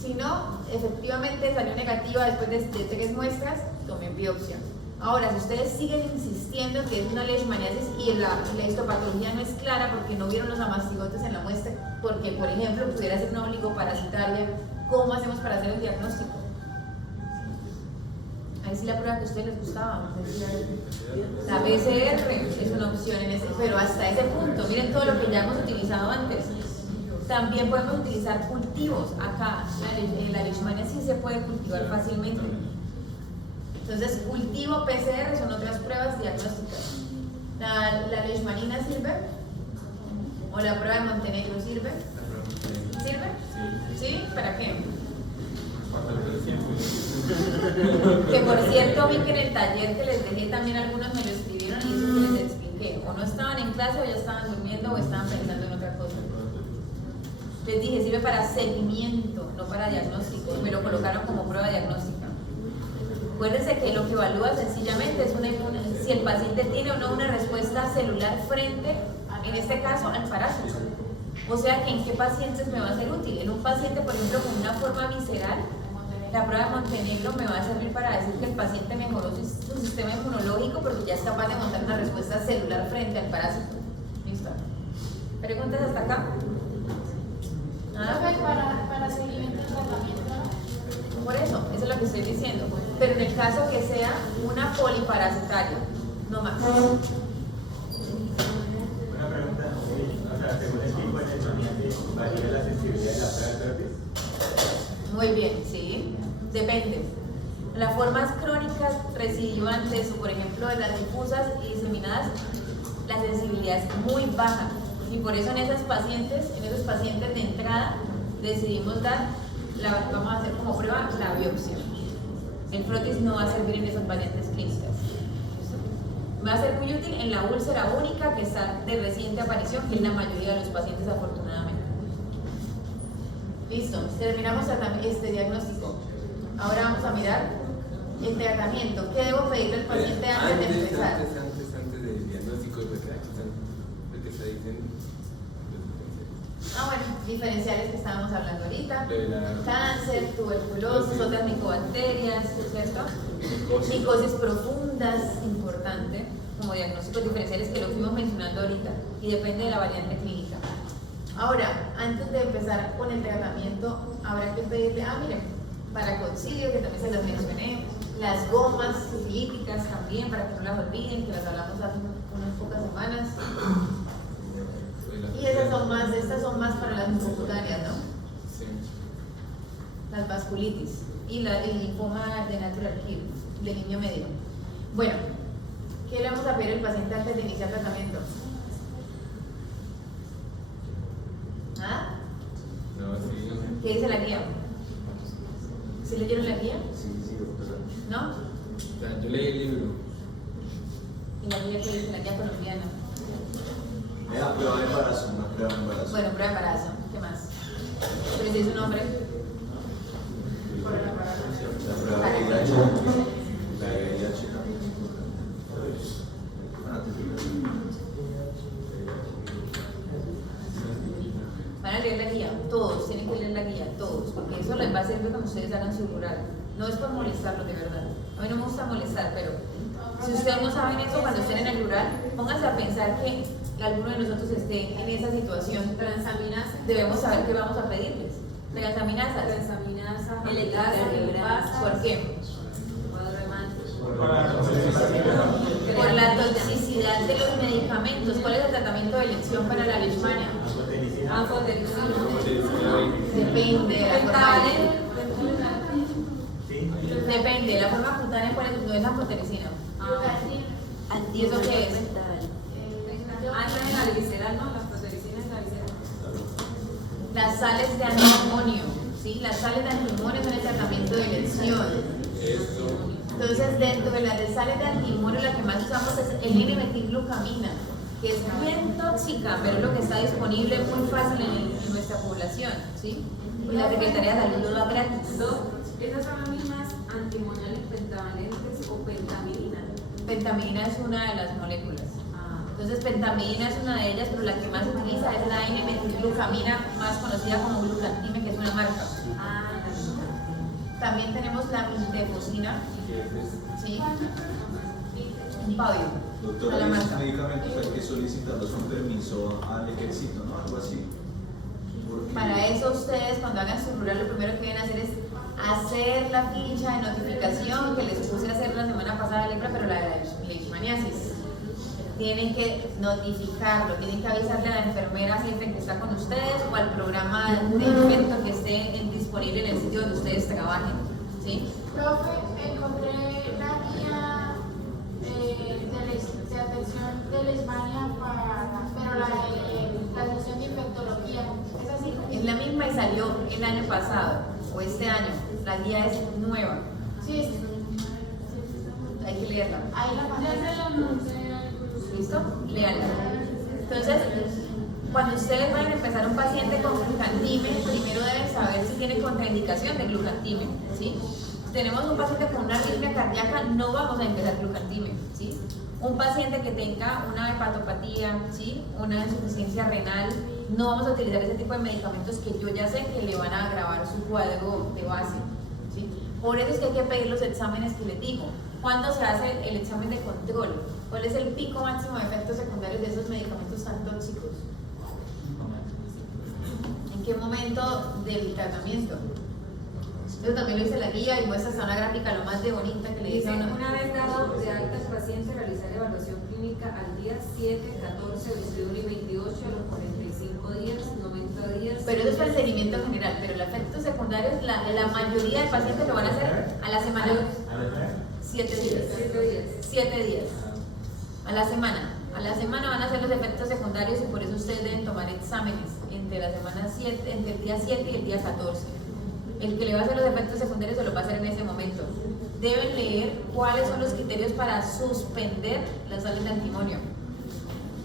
Si no, efectivamente salió negativa después de 3 muestras, tomen biopsia. Ahora, si ustedes siguen insistiendo en que es una leishmaniasis y la histopatología no es clara porque no vieron los amastigotes en la muestra, porque, por ejemplo, pudiera ser una oligoparasitaria, ¿cómo hacemos para hacer el diagnóstico? Ahí sí la prueba que a ustedes les gustaba. La PCR es una opción, pero hasta ese punto, miren todo lo que ya hemos utilizado antes. También podemos utilizar cultivos. Acá, la leishmaniasis se puede cultivar fácilmente. Entonces, cultivo, PCR son otras pruebas diagnósticas. ¿La leishmanina sirve? ¿O la prueba de Montenegro sirve? ¿Sirve? ¿Sí? ¿Para qué? Que por cierto vi que en el taller que les dejé también algunos me lo escribieron y eso que les expliqué. O no estaban en clase o ya estaban durmiendo o estaban pensando en otra cosa. Les dije, sirve para seguimiento, no para diagnóstico. Y me lo colocaron como prueba diagnóstica. Acuérdense que lo que evalúa sencillamente es si el paciente tiene o no una respuesta celular frente, en este caso, al parásito. O sea, que en qué pacientes me va a ser útil. En un paciente, por ejemplo, con una forma visceral, la prueba de Montenegro me va a servir para decir que el paciente mejoró su sistema inmunológico porque ya es capaz de montar una respuesta celular frente al parásito. ¿Listo? ¿Preguntas hasta acá? Para seguimiento del tratamiento. Por eso es lo que estoy diciendo. Pero en el caso que sea una poliparasitaria, no más. Una pregunta, o sea, según el tipo de leishmaniasis, ¿varía la sensibilidad de la prueba de herpes? Muy bien, sí, depende. Las formas crónicas residuantes o por ejemplo de las difusas y diseminadas, la sensibilidad es muy baja y por eso en esos pacientes de entrada decidimos vamos a hacer como prueba la biopsia. El frotis no va a servir en esos pacientes clínicos. Va a ser muy útil en la úlcera única que está de reciente aparición, que es la mayoría de los pacientes afortunadamente. Listo, terminamos este diagnóstico. Ahora vamos a mirar el tratamiento. ¿Qué debo pedirle al paciente antes de empezar? Antes del diagnóstico, porque aquí están lo que está diciendo. Bueno, diferenciales que estábamos hablando ahorita. De la Cáncer, tuberculosis, otras micobacterias, ¿cierto? Micosis profundas, importante, como diagnósticos diferenciales que lo fuimos mencionando ahorita, y depende de la variante clínica. Ahora, antes de empezar con el tratamiento, habrá que pedirle, miren, para concilio, que también se las mencioné, las gomas sifilíticas también, para que no las olviden, que las hablamos hace unas pocas semanas. Y estas son más para las mucocutáneas, ¿no? Sí. Las vasculitis y el linfoma de natural kill, de niño medio. Bueno, ¿qué le vamos a pedir al paciente antes de iniciar tratamiento? No, sí. ¿Qué dice la guía? ¿Sí leyeron la guía? Sí, doctora. ¿No? O sea, yo leí el libro. ¿Y la guía qué dice? La guía colombiana. Prueba de embarazo, una prueba de embarazo. Bueno, prueba de embarazo. ¿Qué más? ¿Pero dice su nombre? La prueba de VIH. La de VIH. Van a leer la guía, todos, tienen que leer la guía, todos, porque eso les va a servir cuando ustedes hagan su rural. No es por molestarlos, de verdad. A mí no me gusta molestar, pero si ustedes no saben eso, cuando estén en el rural, pónganse a pensar que alguno de nosotros esté en esa situación. Transaminasa. Debemos saber qué vamos a pedirles. Transaminasas. Transaminasa. ¿Por qué? Cuadro Por la toxicidad de los medicamentos. ¿Cuál es el tratamiento de elección para la leishmania? Anfotericina. Depende de la forma. Sí. Depende, la forma cutánea no es la anfotericina. ¿Y eso qué es? Antes de la glicerol, ¿no? La anfotericina es la glicerol. Las sales de antimonio, ¿sí? Las sales de antimonio son el tratamiento de elección. Entonces, dentro de las sales de antimonio, la que más usamos es el N-metilglucamina, que es bien tóxica, pero es lo que está disponible muy fácil en nuestra población, ¿sí? Y la Secretaría de Salud lo da gratis. ¿Esas son las mismas antimoniales pentavalentes o pentamidina? Pentamidina es una de las moléculas. Entonces, pentamidina es una de ellas, pero la que más se utiliza es la N-metilglucamina, más conocida como glutantime, que es una marca. También tenemos la mintefosina, ¿sí? Un pavio. Doctora, la esos marca. medicamentos hay que solicitarlos un permiso al ejército, ¿no? Algo así. Porque Para eso ustedes cuando hagan su rural lo primero que deben hacer es hacer la ficha de notificación que les puse a hacer la semana pasada lepra, pero la de la leishmaniasis. Tienen que notificarlo, tienen que avisarle a la enfermera jefe que está con ustedes o al programa de infecto que esté disponible en el sitio donde ustedes trabajen, ¿sí? Profe, encontré la guía de atención de leishmania pero la sesión de infectología, ¿es así? Es la misma y salió el año pasado o este año. La guía es nueva. Sí, Hay que leerla. ahí la mandé. ¿Listo? Léanla. Entonces, cuando ustedes vayan a empezar un paciente con glucantime, primero deben saber si tiene contraindicación de glucantime, ¿sí? Si tenemos un paciente con una arritmia cardíaca, no vamos a empezar glucantime, ¿sí? Un paciente que tenga una hepatopatía, ¿sí? Una insuficiencia renal, no vamos a utilizar ese tipo de medicamentos que yo ya sé que le van a agravar su cuadro de base, ¿sí? Por eso es que hay que pedir los exámenes que les digo. ¿Cuándo se hace el examen de control? ¿Cuál es el pico máximo de efectos secundarios de esos medicamentos tan tóxicos? ¿En qué momento del tratamiento? Yo también lo hice en la guía y muestra hasta una gráfica lo más de bonita que le dice a uno. Una vez dado de alta al paciente, realizar evaluación clínica al día 7, 14, 21 y 28 a los 45 días, 90 días. Pero eso es para el seguimiento general, pero los efectos secundarios, la mayoría de pacientes lo van a hacer a la semana. 7 días. 7 días. A la semana. A la semana van a hacer los efectos secundarios y por eso ustedes deben tomar exámenes entre la semana 7, entre el día 7 y el día 14. El que le va a hacer los efectos secundarios se lo va a hacer en ese momento. deben leer cuáles son los criterios para suspender las sales de antimonio.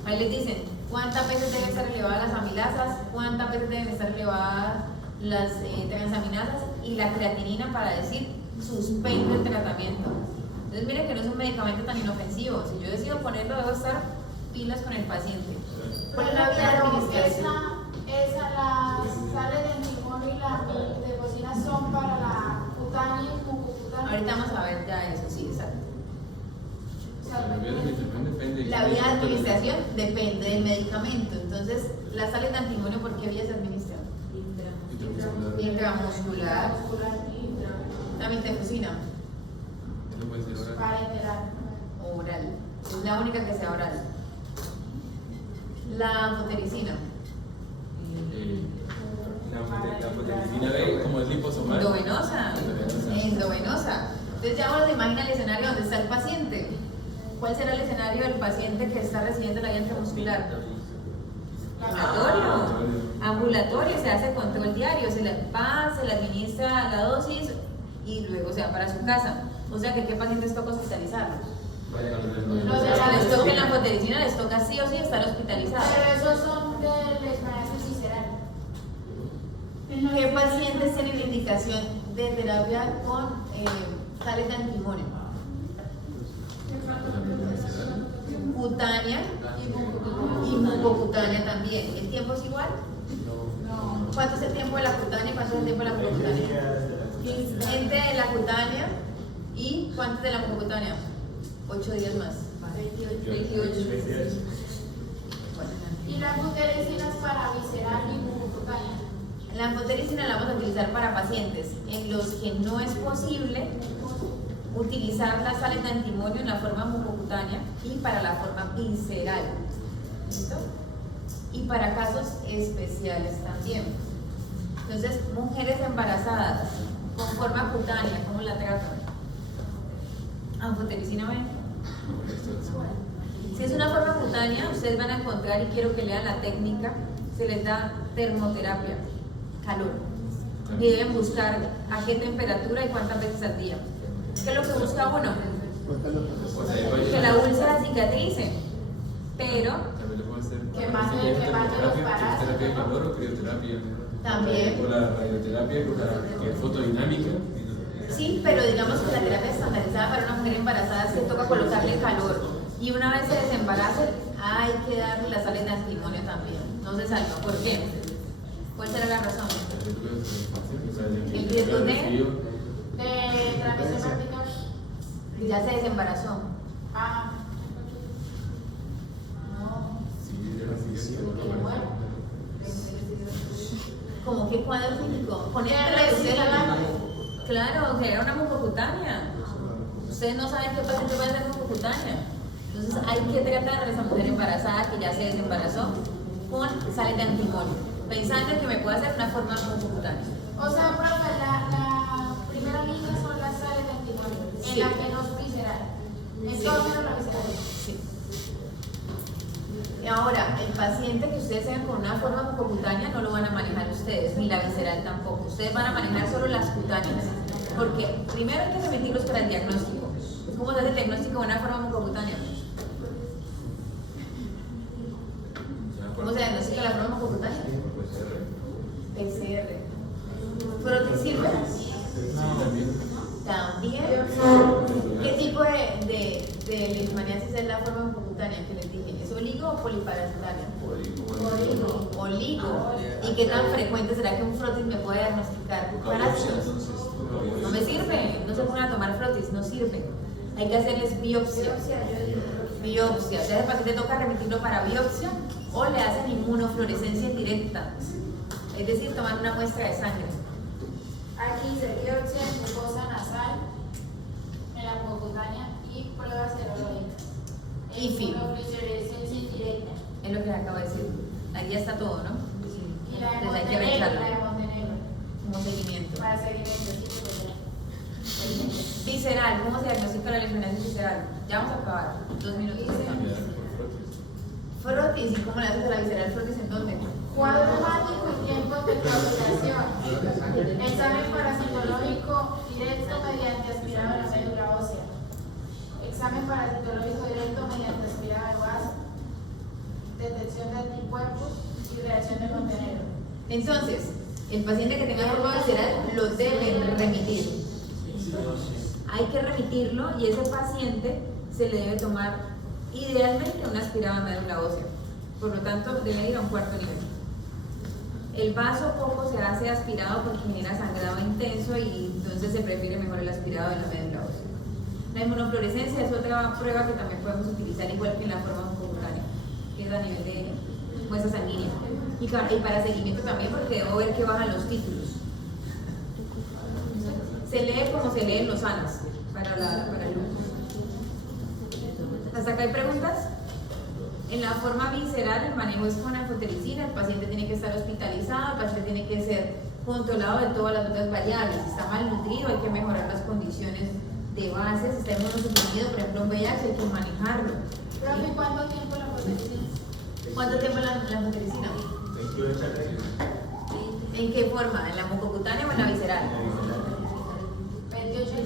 Ahí les dicen cuántas veces deben estar elevadas las amilasas, cuántas veces deben estar elevadas las transaminasas y la creatinina para decir suspende el tratamiento. Entonces miren que no es un medicamento tan inofensivo. Si yo decido ponerlo, debo estar pilas con el paciente. ¿Cuál es la vía de administración? Las sales de antimonio y la leucocina son para la cutánea y mucocutánea. Ahorita vamos a ver ya eso, sí, exacto. La vía de administración administración depende del medicamento. Entonces, las sales de antimonio, ¿por qué vía se administran? Intramuscular. La miltefosina. Oral. Es la única que sea oral. La anfotericina. La fotericina B, como es liposomal. Endovenosa. Endovenosa. Entonces ya uno se imagina el escenario donde está el paciente. ¿Cuál será el escenario del paciente que está recibiendo la vía intramuscular? Ambulatorio. Ambulatorio, se hace control diario, se le administra la dosis y luego se va para su casa. O sea que ¿qué pacientes toca hospitalizarlos? Los de la Les toca en la fotericina, les toca sí o sí estar hospitalizados. Pero esos son de leishmaniasis visceral. ¿Qué pacientes tienen indicación de terapia con sales de antimonio? Cutánea y mucocutánea también. ¿El tiempo es igual? No. ¿Cuánto es el tiempo de la cutánea y cuánto es el tiempo de la mucocutánea? 20 de la cutánea y ¿cuánto de la mucocutánea? 8 días más. 28. Y las butericinas para visceral y mucocutánea. La anfotericina la vamos a utilizar para pacientes en los que no es posible utilizar las sales de antimonio en la forma mucocutánea y para la forma visceral. ¿Listo? Y para casos especiales también. Entonces, mujeres embarazadas con forma cutánea, ¿cómo la tratan? Anfotericina B. Si es una forma cutánea, ustedes van a encontrar, y quiero que lean la técnica, se les da termoterapia, calor. Y deben buscar a qué temperatura y cuántas veces al día. ¿Qué es lo que busca uno? Que la úlcera cicatrice, pero que mate los parásitos. Terapia de calor o crioterapia. También. O la radioterapia, que es fotodinámica. Sí, pero digamos que la terapia estandarizada para una mujer embarazada es que toca colocarle calor. Y una vez se desembarace, hay que darle las sales de antimonio también. No se salva. ¿Por qué? ¿Cuál será la razón? El riesgo de trapecio vertical. ya se desembarazó. Ah. Como que cuadro clínico. Claro, que era una mucocutánea. Ustedes no saben qué paciente va a ser mucocutánea. Entonces hay que tratar a esa mujer embarazada que ya se desembarazó con sales de antimonio, pensando en que me puede hacer una forma mucocutánea. O sea, profe, la primera línea son las sales de antimonio, en la que no es visceral. En todo menos la visceral. Sí. Y ahora, el paciente que ustedes tengan con una forma mucocutánea no lo van a manejar ustedes, ni la visceral tampoco. Ustedes van a manejar solo las cutáneas. Porque primero hay que remitirlos para el diagnóstico. ¿Cómo se hace el diagnóstico de una forma mucocutánea? ¿Cómo se diagnostica la forma mucocutánea? PCR. ¿Pero te sirve? También. ¿Qué tipo de leishmaniasis es la forma mucocutánea que les dije? ¿Es oligo o poliparasitaria? Oligo. ¿Y qué tan frecuente será que un frotis me puede diagnosticar parásitos? No me sirve, no se pongan a tomar frotis, no sirve. Hay que hacerles biopsia. Biopsia. O sea, el paciente toca remitirlo para biopsia o le hacen inmunofluorescencia directa. Es decir, tomar una muestra de sangre. Aquí dice biopsia en mucosa nasal, en la mucocutánea y pruebas serológicas. IFI. Inmunofluorescencia indirecta. Es lo que les acabo de decir. Ahí ya está todo, ¿no? Y la de Entonces hay que Montenegro, revisarlo. la de Montenegro. Como seguimiento. Para seguimiento, sí, Visceral, ¿cómo se diagnostica la leishmaniasis visceral? Ya vamos a acabar. 2 minutos. Frotis, ¿y cómo le haces a la visceral frotis en dónde? Cuadro hemático y tiempos de coagulación. Examen parasitológico directo mediante aspirado de la médula examen parasitológico directo mediante aspirado de vaso, detección de anticuerpos y reacción de contenedor. Entonces, el paciente que tenga forma visceral lo deben remitir. Hay que remitirlo y ese paciente se le debe tomar idealmente una aspirada de médula ósea. Por lo tanto, debe ir a un cuarto nivel. El vaso poco se hace aspirado porque genera sangrado intenso y entonces se prefiere mejor el aspirado de la médula ósea. La inmunofluorescencia es otra prueba que también podemos utilizar igual que en la forma mucocutánea, que es a nivel de muestra sanguínea. Y para seguimiento también porque debo ver que bajan los títulos. Se lee como se leen los ANAS para el lupus. ¿Hasta acá hay preguntas? En la forma visceral el manejo es con anfotericina, el paciente tiene que estar hospitalizado, el paciente tiene que ser controlado de todas las otras variables. Si está malnutrido hay que mejorar las condiciones de base, si está inmunosuprimido, por ejemplo en VIH hay que manejarlo. Profe, ¿cuánto tiempo la anfotericina? ¿Cuánto tiempo la anfotericina? ¿En qué forma? ¿En la mucocutánea o en la visceral? 28 días.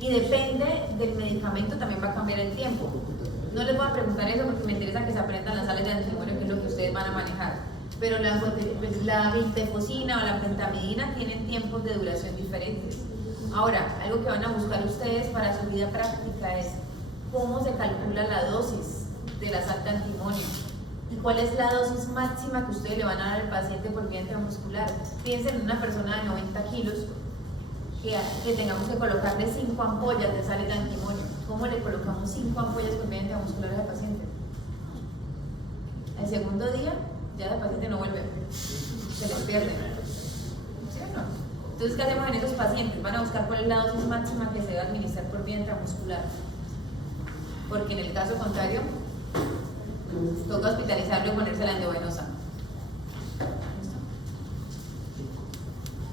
Y depende del medicamento, también va a cambiar el tiempo. No les voy a preguntar eso porque me interesa que se aprendan las sales de antimonio, que es lo que ustedes van a manejar. Pero la vintefosina o la pentamidina tienen tiempos de duración diferentes. Ahora, algo que van a buscar ustedes para su vida práctica es cómo se calcula la dosis de la sal de antimonio y cuál es la dosis máxima que ustedes le van a dar al paciente por vía intramuscular. Piensen en una persona de 90 kilos que tengamos que colocarle 5 ampollas de sal de antimonio. ¿Cómo le colocamos 5 ampollas por vía intramuscular al paciente? El segundo día ya el paciente no vuelve, se les pierde. ¿Sí o no? Entonces, ¿qué hacemos en esos pacientes? Van a buscar cuál es la dosis máxima que se debe administrar por vía intramuscular. Porque en el caso contrario, toca hospitalizarlo y ponerse la endovenosa.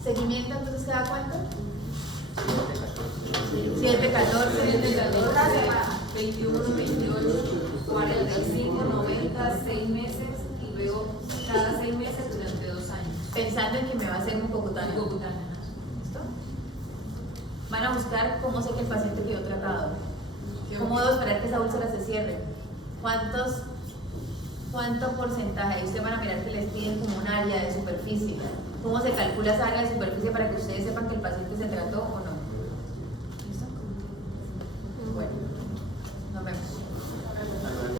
¿Seguimiento entonces cada cuánto? 7, 14, 21, 28, 45, 90, 6 meses y luego cada 6 meses durante 2 años. Pensando en que me va a hacer mucocutáneo. ¿Listo? Van a buscar cómo sé que el paciente quedó tratado. ¿Cómo debo esperar que esa úlcera se cierre? ¿Cuánto porcentaje? Y ustedes van a mirar que les piden como un área de superficie. ¿Cómo se calcula esa área de superficie para que ustedes sepan que el paciente se trató o no? ¿Listo? Bueno, nos vemos.